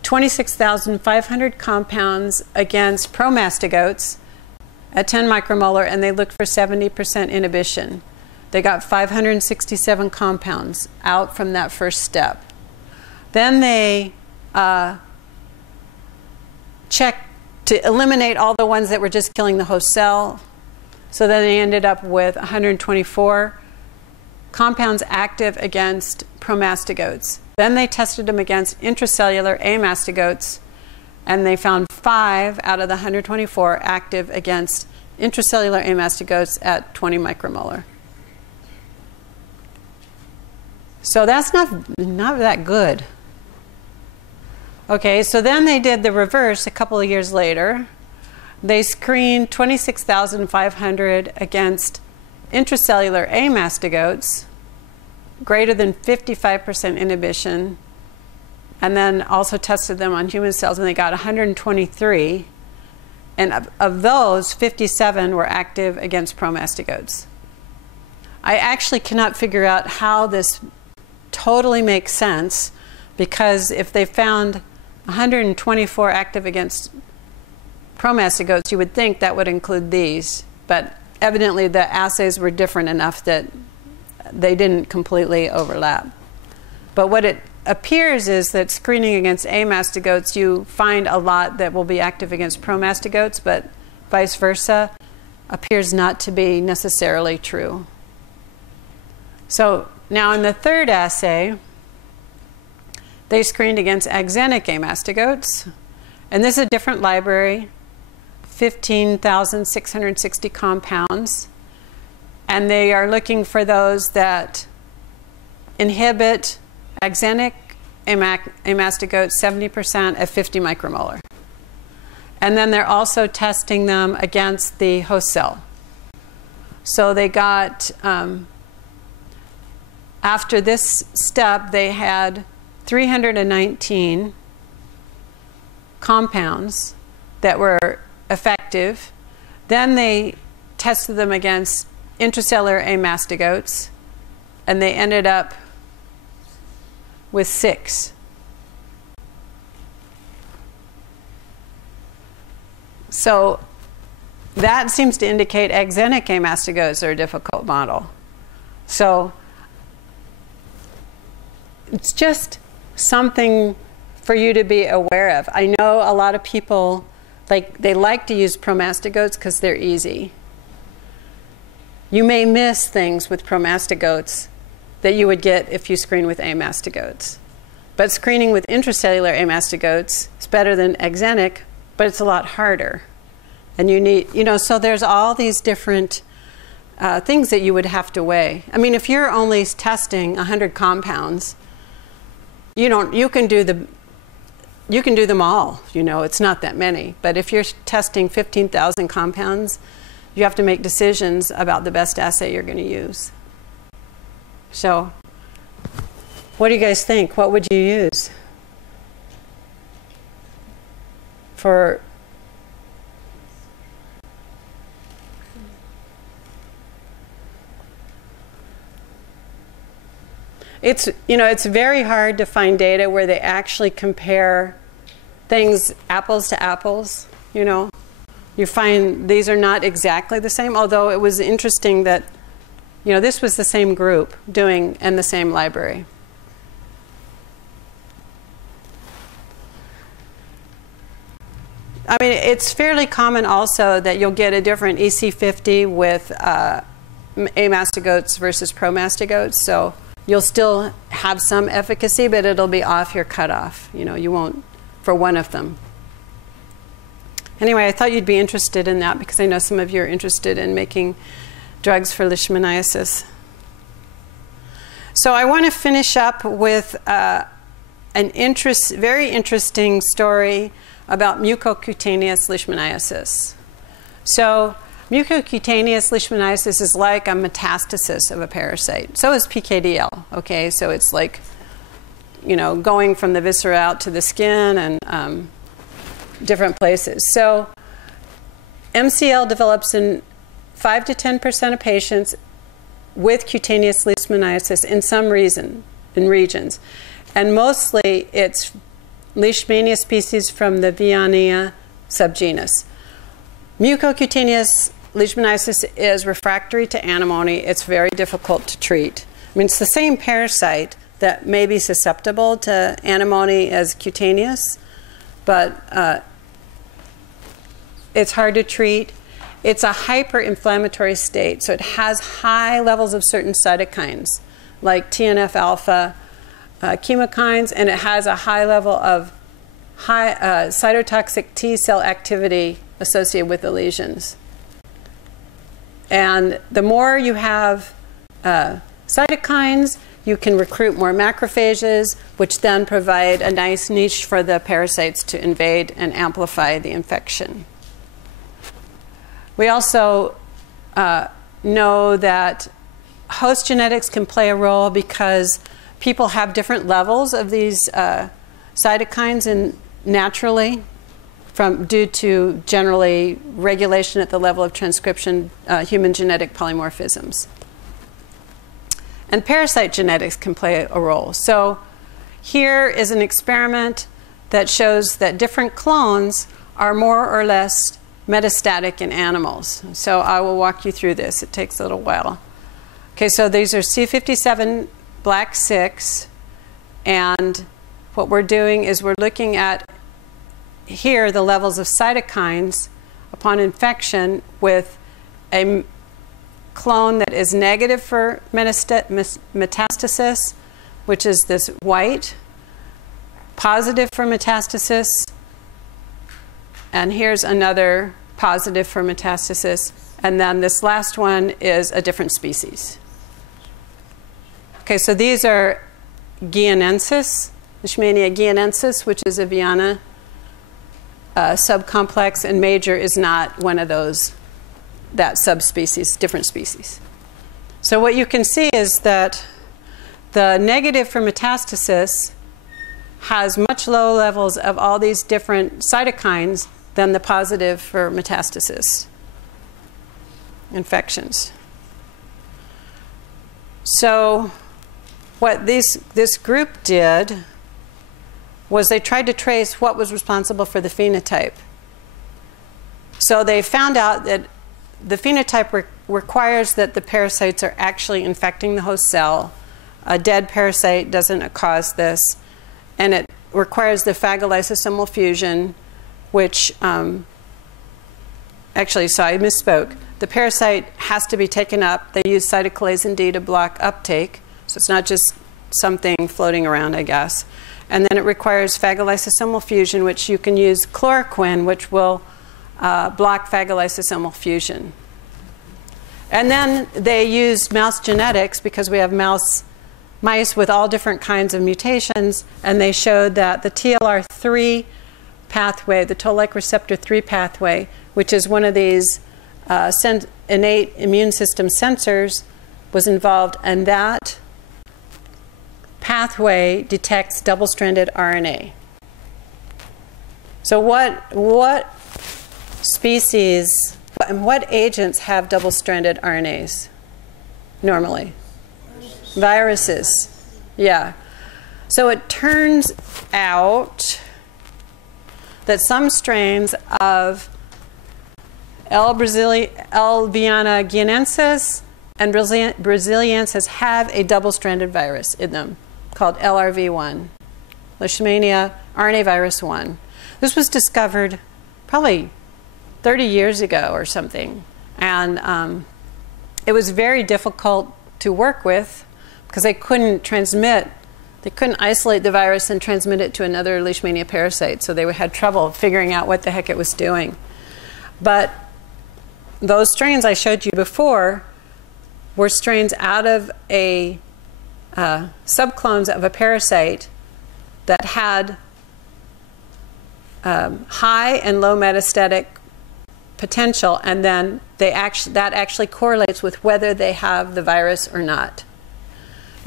26,500 compounds against promastigotes at 10 micromolar, and they looked for 70% inhibition. They got 567 compounds out from that first step. Then they checked to eliminate all the ones that were just killing the host cell. So then they ended up with 124 compounds active against promastigotes. Then they tested them against intracellular amastigotes, and they found 5 out of the 124 active against intracellular amastigotes at 20 micromolar. So that's not that good. Okay, so then they did the reverse a couple of years later. They screened 26,500 against intracellular amastigotes, greater than 55% inhibition, and then also tested them on human cells, and they got 123. And of those, 57 were active against promastigotes. I actually cannot figure out how this totally makes sense, because if they found 124 active against promastigotes, you would think that would include these, but evidently the assays were different enough that they didn't completely overlap. But what it appears is that screening against amastigotes, you find a lot that will be active against promastigotes, but vice versa appears not to be necessarily true. So now in the third assay, they screened against axenic amastigotes, and this is a different library, 15,660 compounds, and they are looking for those that inhibit axenic amastigotes 70% at 50 micromolar. And then they're also testing them against the host cell. So they got, after this step, they had 319 compounds that were effective. Then they tested them against intracellular amastigotes, and they ended up with 6. So that seems to indicate axenic amastigotes are a difficult model. So it's just something for you to be aware of. I know a lot of people, they like to use promastigotes because they're easy. You may miss things with promastigotes that you would get if you screen with amastigotes. But screening with intracellular amastigotes is better than axenic, but it's a lot harder. And you need, so there's all these different things that you would have to weigh. I mean, if you're only testing 100 compounds, you can do them all, it's not that many. But if you're testing 15,000 compounds, you have to make decisions about the best assay you're going to use. So, what do you guys think? What would you use for? It's very hard to find data where they actually compare things apples to apples. You find these are not exactly the same, although it was interesting that this was the same group doing in the same library. I mean, it's fairly common also that you'll get a different EC50 with amastigotes versus promastigotes. So you'll still have some efficacy, but it'll be off your cutoff. You won't for one of them. Anyway, I thought you'd be interested in that because I know some of you are interested in making drugs for leishmaniasis. So I want to finish up with very interesting story about mucocutaneous leishmaniasis. So mucocutaneous leishmaniasis is like a metastasis of a parasite. So is PKDL, okay? So it's like, going from the viscera out to the skin and different places. So MCL develops in 5 to 10% of patients with cutaneous leishmaniasis in some regions. And mostly it's Leishmania species from the Viania subgenus. Mucocutaneous leishmaniasis is refractory to antimony. It's very difficult to treat. I mean, it's the same parasite that may be susceptible to antimony as cutaneous, but it's hard to treat. It's a hyperinflammatory state, so it has high levels of certain cytokines, like TNF-alpha, chemokines, and it has a high level of cytotoxic T cell activity associated with the lesions. And the more you have cytokines, you can recruit more macrophages, which then provide a nice niche for the parasites to invade and amplify the infection. We also know that host genetics can play a role because people have different levels of these cytokines naturally due to generally regulation at the level of transcription, human genetic polymorphisms. And parasite genetics can play a role. So here is an experiment that shows that different clones are more or less metastatic in animals. So I will walk you through this. It takes a little while. Okay, so these are C57 black 6, and what we're doing is we're looking at here the levels of cytokines upon infection with a clone that is negative for metastasis, which is this white, positive for metastasis, and here's another positive for metastasis, and then this last one is a different species. Okay, so these are GIANensis, Leishmania GIANensis, which is a Viana subcomplex, and major is not one of those, that subspecies, different species. So what you can see is that the negative for metastasis has much lower levels of all these different cytokines than the positive for metastasis infections. So what this group did was they tried to trace what was responsible for the phenotype. So they found out that the phenotype requires that the parasites are actually infecting the host cell. A dead parasite doesn't cause this. And it requires the phagolysosomal fusion, which actually, so I misspoke. The parasite has to be taken up. They use cytocalasin D to block uptake. So it's not just something floating around, I guess. And then it requires phagolysosomal fusion, which you can use chloroquine, which will block phagolysosomal fusion. And then they used mouse genetics because we have mice with all different kinds of mutations, and they showed that the TLR3 pathway, the toll-like receptor 3 pathway, which is one of these innate immune system sensors, was involved, and that pathway detects double-stranded RNA. So what species and what agents have double-stranded RNAs normally? Viruses. Yeah. So it turns out that some strains of L. Viana guianensis and brasiliensis have a double-stranded virus in them called LRV1, Leishmania RNA virus 1. This was discovered probably 30 years ago or something, and it was very difficult to work with because they couldn't isolate the virus and transmit it to another Leishmania parasite, so they had trouble figuring out what the heck it was doing. But those strains I showed you before were strains out of a subclones of a parasite that had high and low metastatic potential, and then that actually correlates with whether they have the virus or not.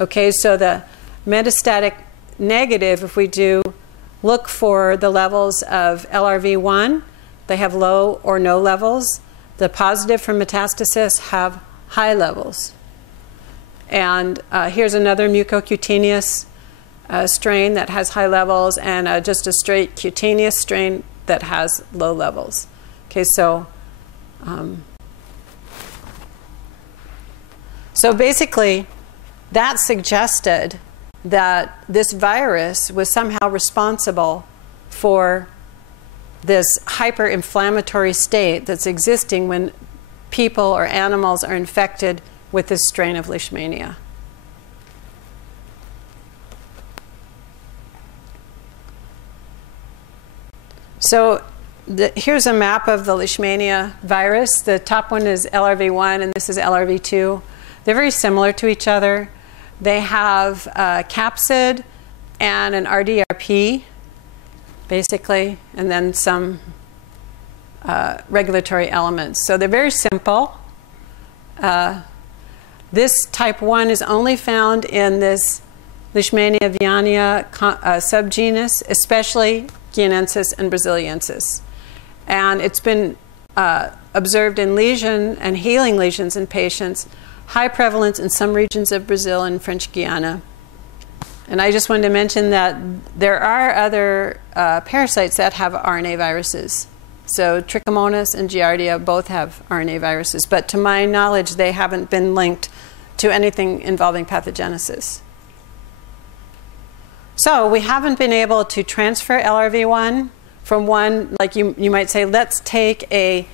Okay, so the metastatic negative, if we do look for the levels of LRV1, they have low or no levels. The positive for metastasis have high levels. And here's another mucocutaneous strain that has high levels, and just a straight cutaneous strain that has low levels. Okay, so basically, that suggested that this virus was somehow responsible for this hyperinflammatory state that's existing when people or animals are infected with this strain of Leishmania. So here's a map of the Leishmania virus. The top one is LRV1 and this is LRV2. They're very similar to each other. They have a capsid and an RDRP, basically, and then some regulatory elements. So they're very simple. This type 1 is only found in this Leishmania aviana subgenus, especially guianensis and brasiliensis. And it's been observed in lesion and healing lesions in patients, high prevalence in some regions of Brazil and French Guiana. And I just wanted to mention that there are other parasites that have RNA viruses. So Trichomonas and Giardia both have RNA viruses, but to my knowledge, they haven't been linked to anything involving pathogenesis. So we haven't been able to transfer LRV1 from one, like you might say, let's take a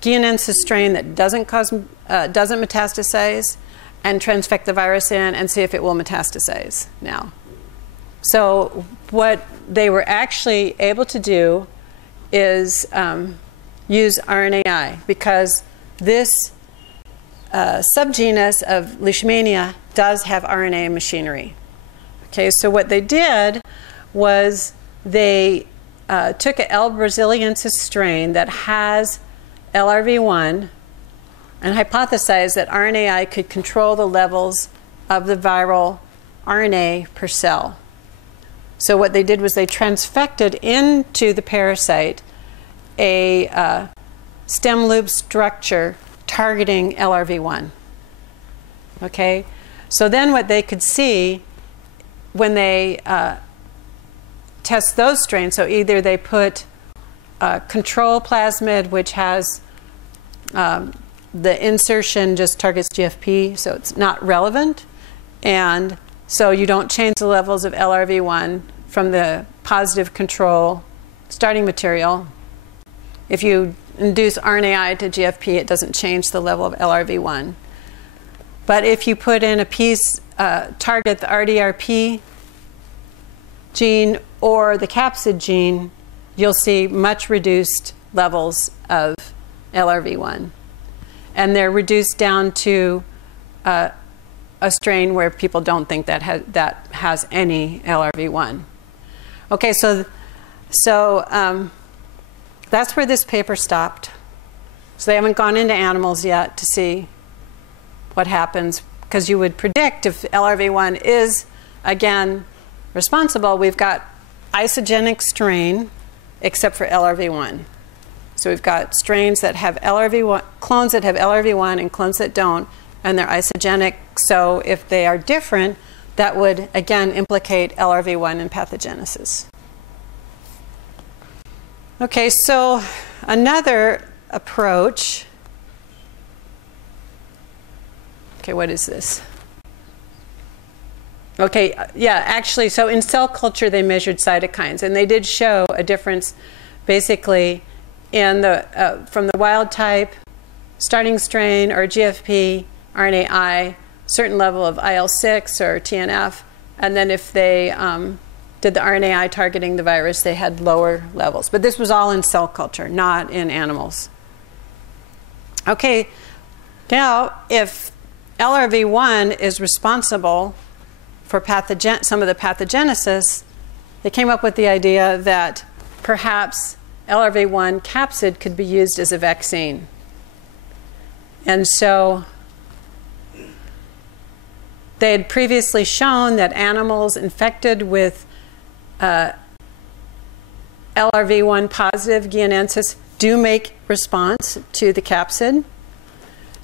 guianensis strain that doesn't metastasize and transfect the virus in and see if it will metastasize now. So what they were actually able to do is use RNAi, because this subgenus of Leishmania does have RNA machinery. Okay, so what they did was they took an L. brasiliensis strain that has LRV1 and hypothesized that RNAi could control the levels of the viral RNA per cell. So what they did was they transfected into the parasite a stem loop structure targeting LRV1. Okay, so then what they could see when they test those strains, so either they put control plasmid, which has the insertion just targets GFP, so it's not relevant, and so you don't change the levels of LRV1 from the positive control starting material. If you induce RNAi to GFP, it doesn't change the level of LRV1. But if you put in a piece, target the RDRP gene or the capsid gene, you'll see much reduced levels of LRV1. And they're reduced down to a strain where people don't think that has any LRV1. Okay, so that's where this paper stopped. So they haven't gone into animals yet to see what happens, because you would predict if LRV1 is, again, responsible. We've got isogenic strain except for LRV1. So we've got strains that have LRV1, clones that have LRV1 and clones that don't, and they're isogenic. So if they are different, that would, again, implicate LRV1 in pathogenesis. Okay, so another approach. Okay, what is this? Okay, yeah, actually, so in cell culture, they measured cytokines, and they did show a difference, basically, in the from the wild type starting strain or GFP, RNAi, certain level of IL-6 or TNF, and then if they did the RNAi targeting the virus, they had lower levels. But this was all in cell culture, not in animals. Okay, now if LRV1 is responsible for some of the pathogenesis, they came up with the idea that perhaps LRV1 capsid could be used as a vaccine. And so they had previously shown that animals infected with LRV1 positive guianensis do make response to the capsid.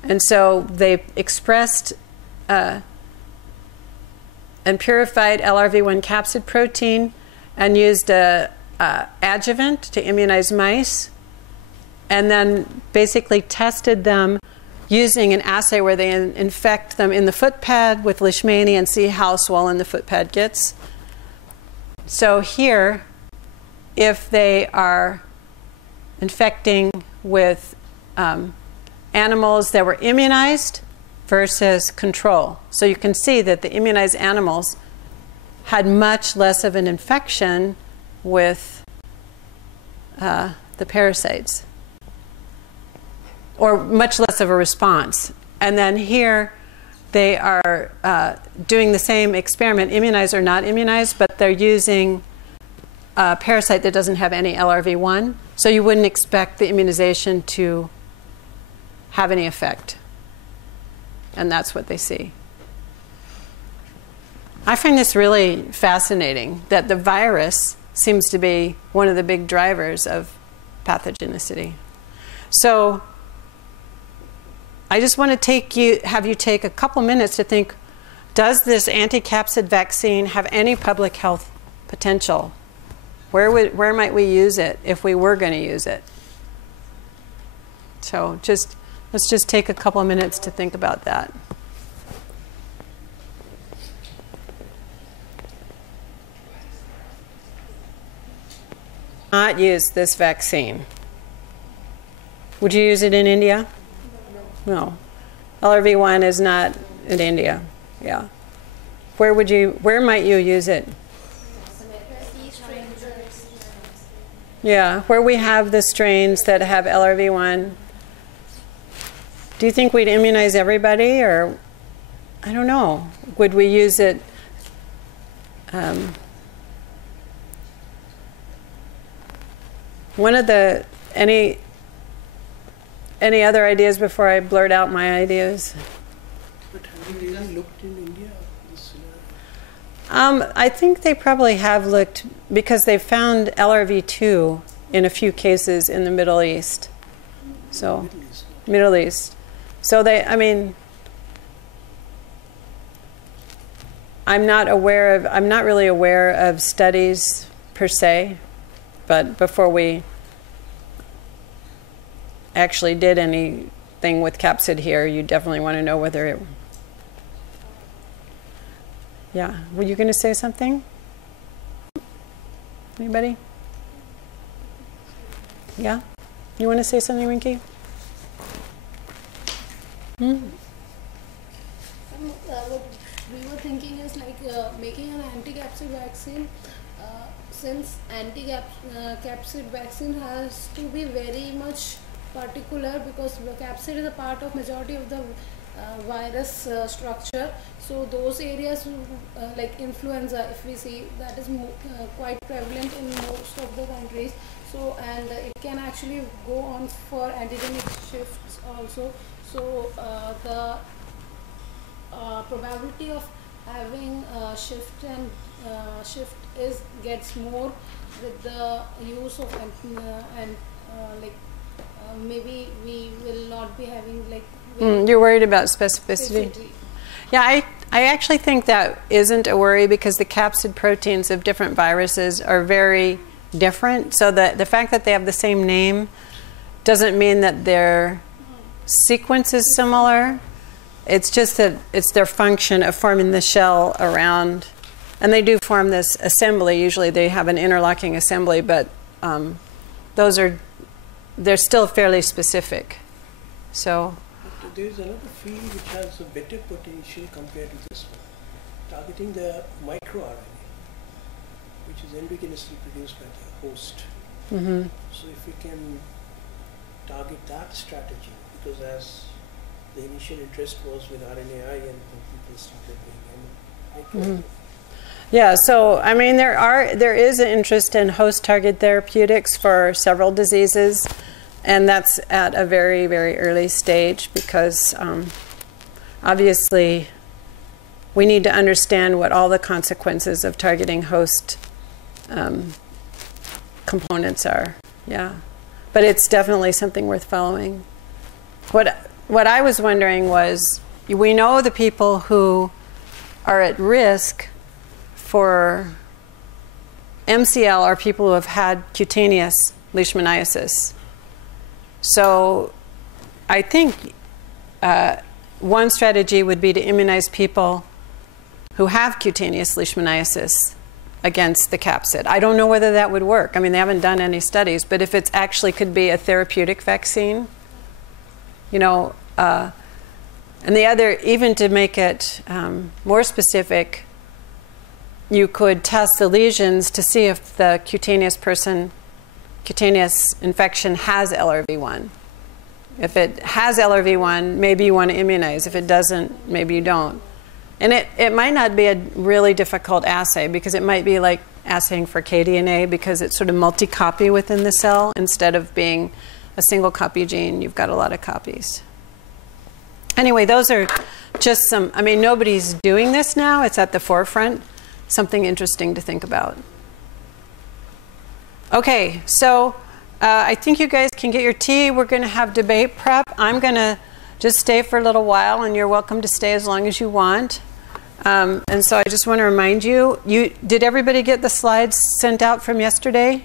And so they expressed and purified LRV1 capsid protein and used a adjuvant to immunize mice, and then basically tested them using an assay where they infect them in the footpad with Leishmania and see how swollen the footpad gets. So here, if they are infecting with animals that were immunized versus control. So you can see that the immunized animals had much less of an infection with the parasites, or much less of a response. And then here they are doing the same experiment, immunized or not immunized, but they're using a parasite that doesn't have any LRV1. So you wouldn't expect the immunization to have any effect. And that's what they see. I find this really fascinating, that the virus seems to be one of the big drivers of pathogenicity. So I just want to have you take a couple minutes to think, does this anti-capsid vaccine have any public health potential? Where might we use it if we were going to use it? So let's just take a couple of minutes to think about that. Not use this vaccine. Would you use it in India? No. LRV1 is not in India. Yeah. Where might you use it? Yeah, where we have the strains that have LRV1. Do you think we'd immunize everybody, or I don't know? Would we use it? One of the any other ideas before I blurt out my ideas? But have you really looked in India? I think they probably have looked, because they found LRV2 in a few cases in the Middle East. So, Middle East. So I'm not really aware of studies per se, but before we actually did anything with capsid here, you definitely want to know whether it... Yeah, were you going to say something? Anybody? Yeah? You want to say something, Winky? What we were thinking is like making an anti-capsid vaccine. Since anti-capsid vaccine has to be very much particular, because the capsid is a part of majority of the virus structure. So those areas like influenza, if we see, that is quite prevalent in most of the countries. So, and it can actually go on for antigenic shifts also. So the probability of having shift gets more with the use of maybe we will not be having like... You're worried about specificity? Yeah, I actually think that isn't a worry, because the capsid proteins of different viruses are very different. So the fact that they have the same name doesn't mean that their sequence is similar. It's just that it's their function of forming the shell around. And they do form this assembly. Usually they have an interlocking assembly, but they're still fairly specific. So there is another field which has a better potential compared to this one, targeting the microRNA, which is endogenously produced by the host. Mm-hmm. So if we can target that strategy, because as the initial interest was with RNAi, and then people started doing microRNA. Mm-hmm. Yeah, so I mean there is an interest in host target therapeutics for several diseases, and that's at a very, very early stage, because obviously we need to understand what all the consequences of targeting host components are. Yeah, but it's definitely something worth following. What I was wondering was, we know the people who are at risk for MCL are people who have had cutaneous leishmaniasis. So I think one strategy would be to immunize people who have cutaneous leishmaniasis against the capsid. I don't know whether that would work. I mean, they haven't done any studies, but if it actually could be a therapeutic vaccine, you know, and the other, even to make it more specific, you could test the lesions to see if the cutaneous infection has LRV1. If it has LRV1, maybe you want to immunize. If it doesn't, maybe you don't. And it might not be a really difficult assay, because it might be like assaying for kDNA, because it's sort of multi-copy within the cell. Instead of being a single copy gene, you've got a lot of copies. Anyway, those are just some, I mean, nobody's doing this now. It's at the forefront. Something interesting to think about. Okay, so I think you guys can get your tea. We're going to have debate prep. I'm going to just stay for a little while, and you're welcome to stay as long as you want. And so I just want to remind you, did everybody get the slides sent out from yesterday?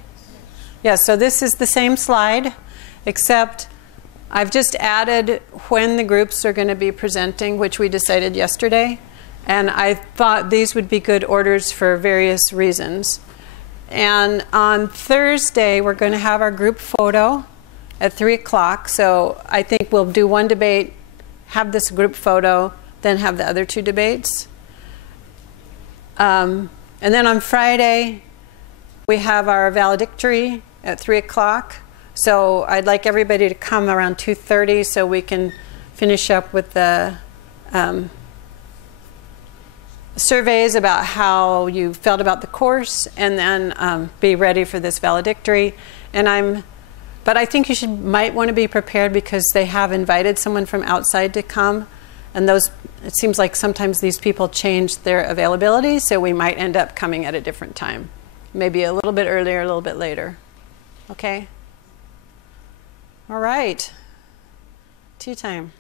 Yeah, so this is the same slide, except I've just added when the groups are going to be presenting, which we decided yesterday. And I thought these would be good orders for various reasons. And on Thursday, we're going to have our group photo at 3 o'clock. So I think we'll do one debate, have this group photo, then have the other two debates. And then on Friday, we have our valedictory at 3 o'clock. So I'd like everybody to come around 2:30 so we can finish up with the surveys about how you felt about the course, and then be ready for this valedictory. But I think you might want to be prepared, because they have invited someone from outside to come, and it seems like sometimes these people change their availability, so we might end up coming at a different time, maybe a little bit earlier, a little bit later. Okay? All right. Tea time.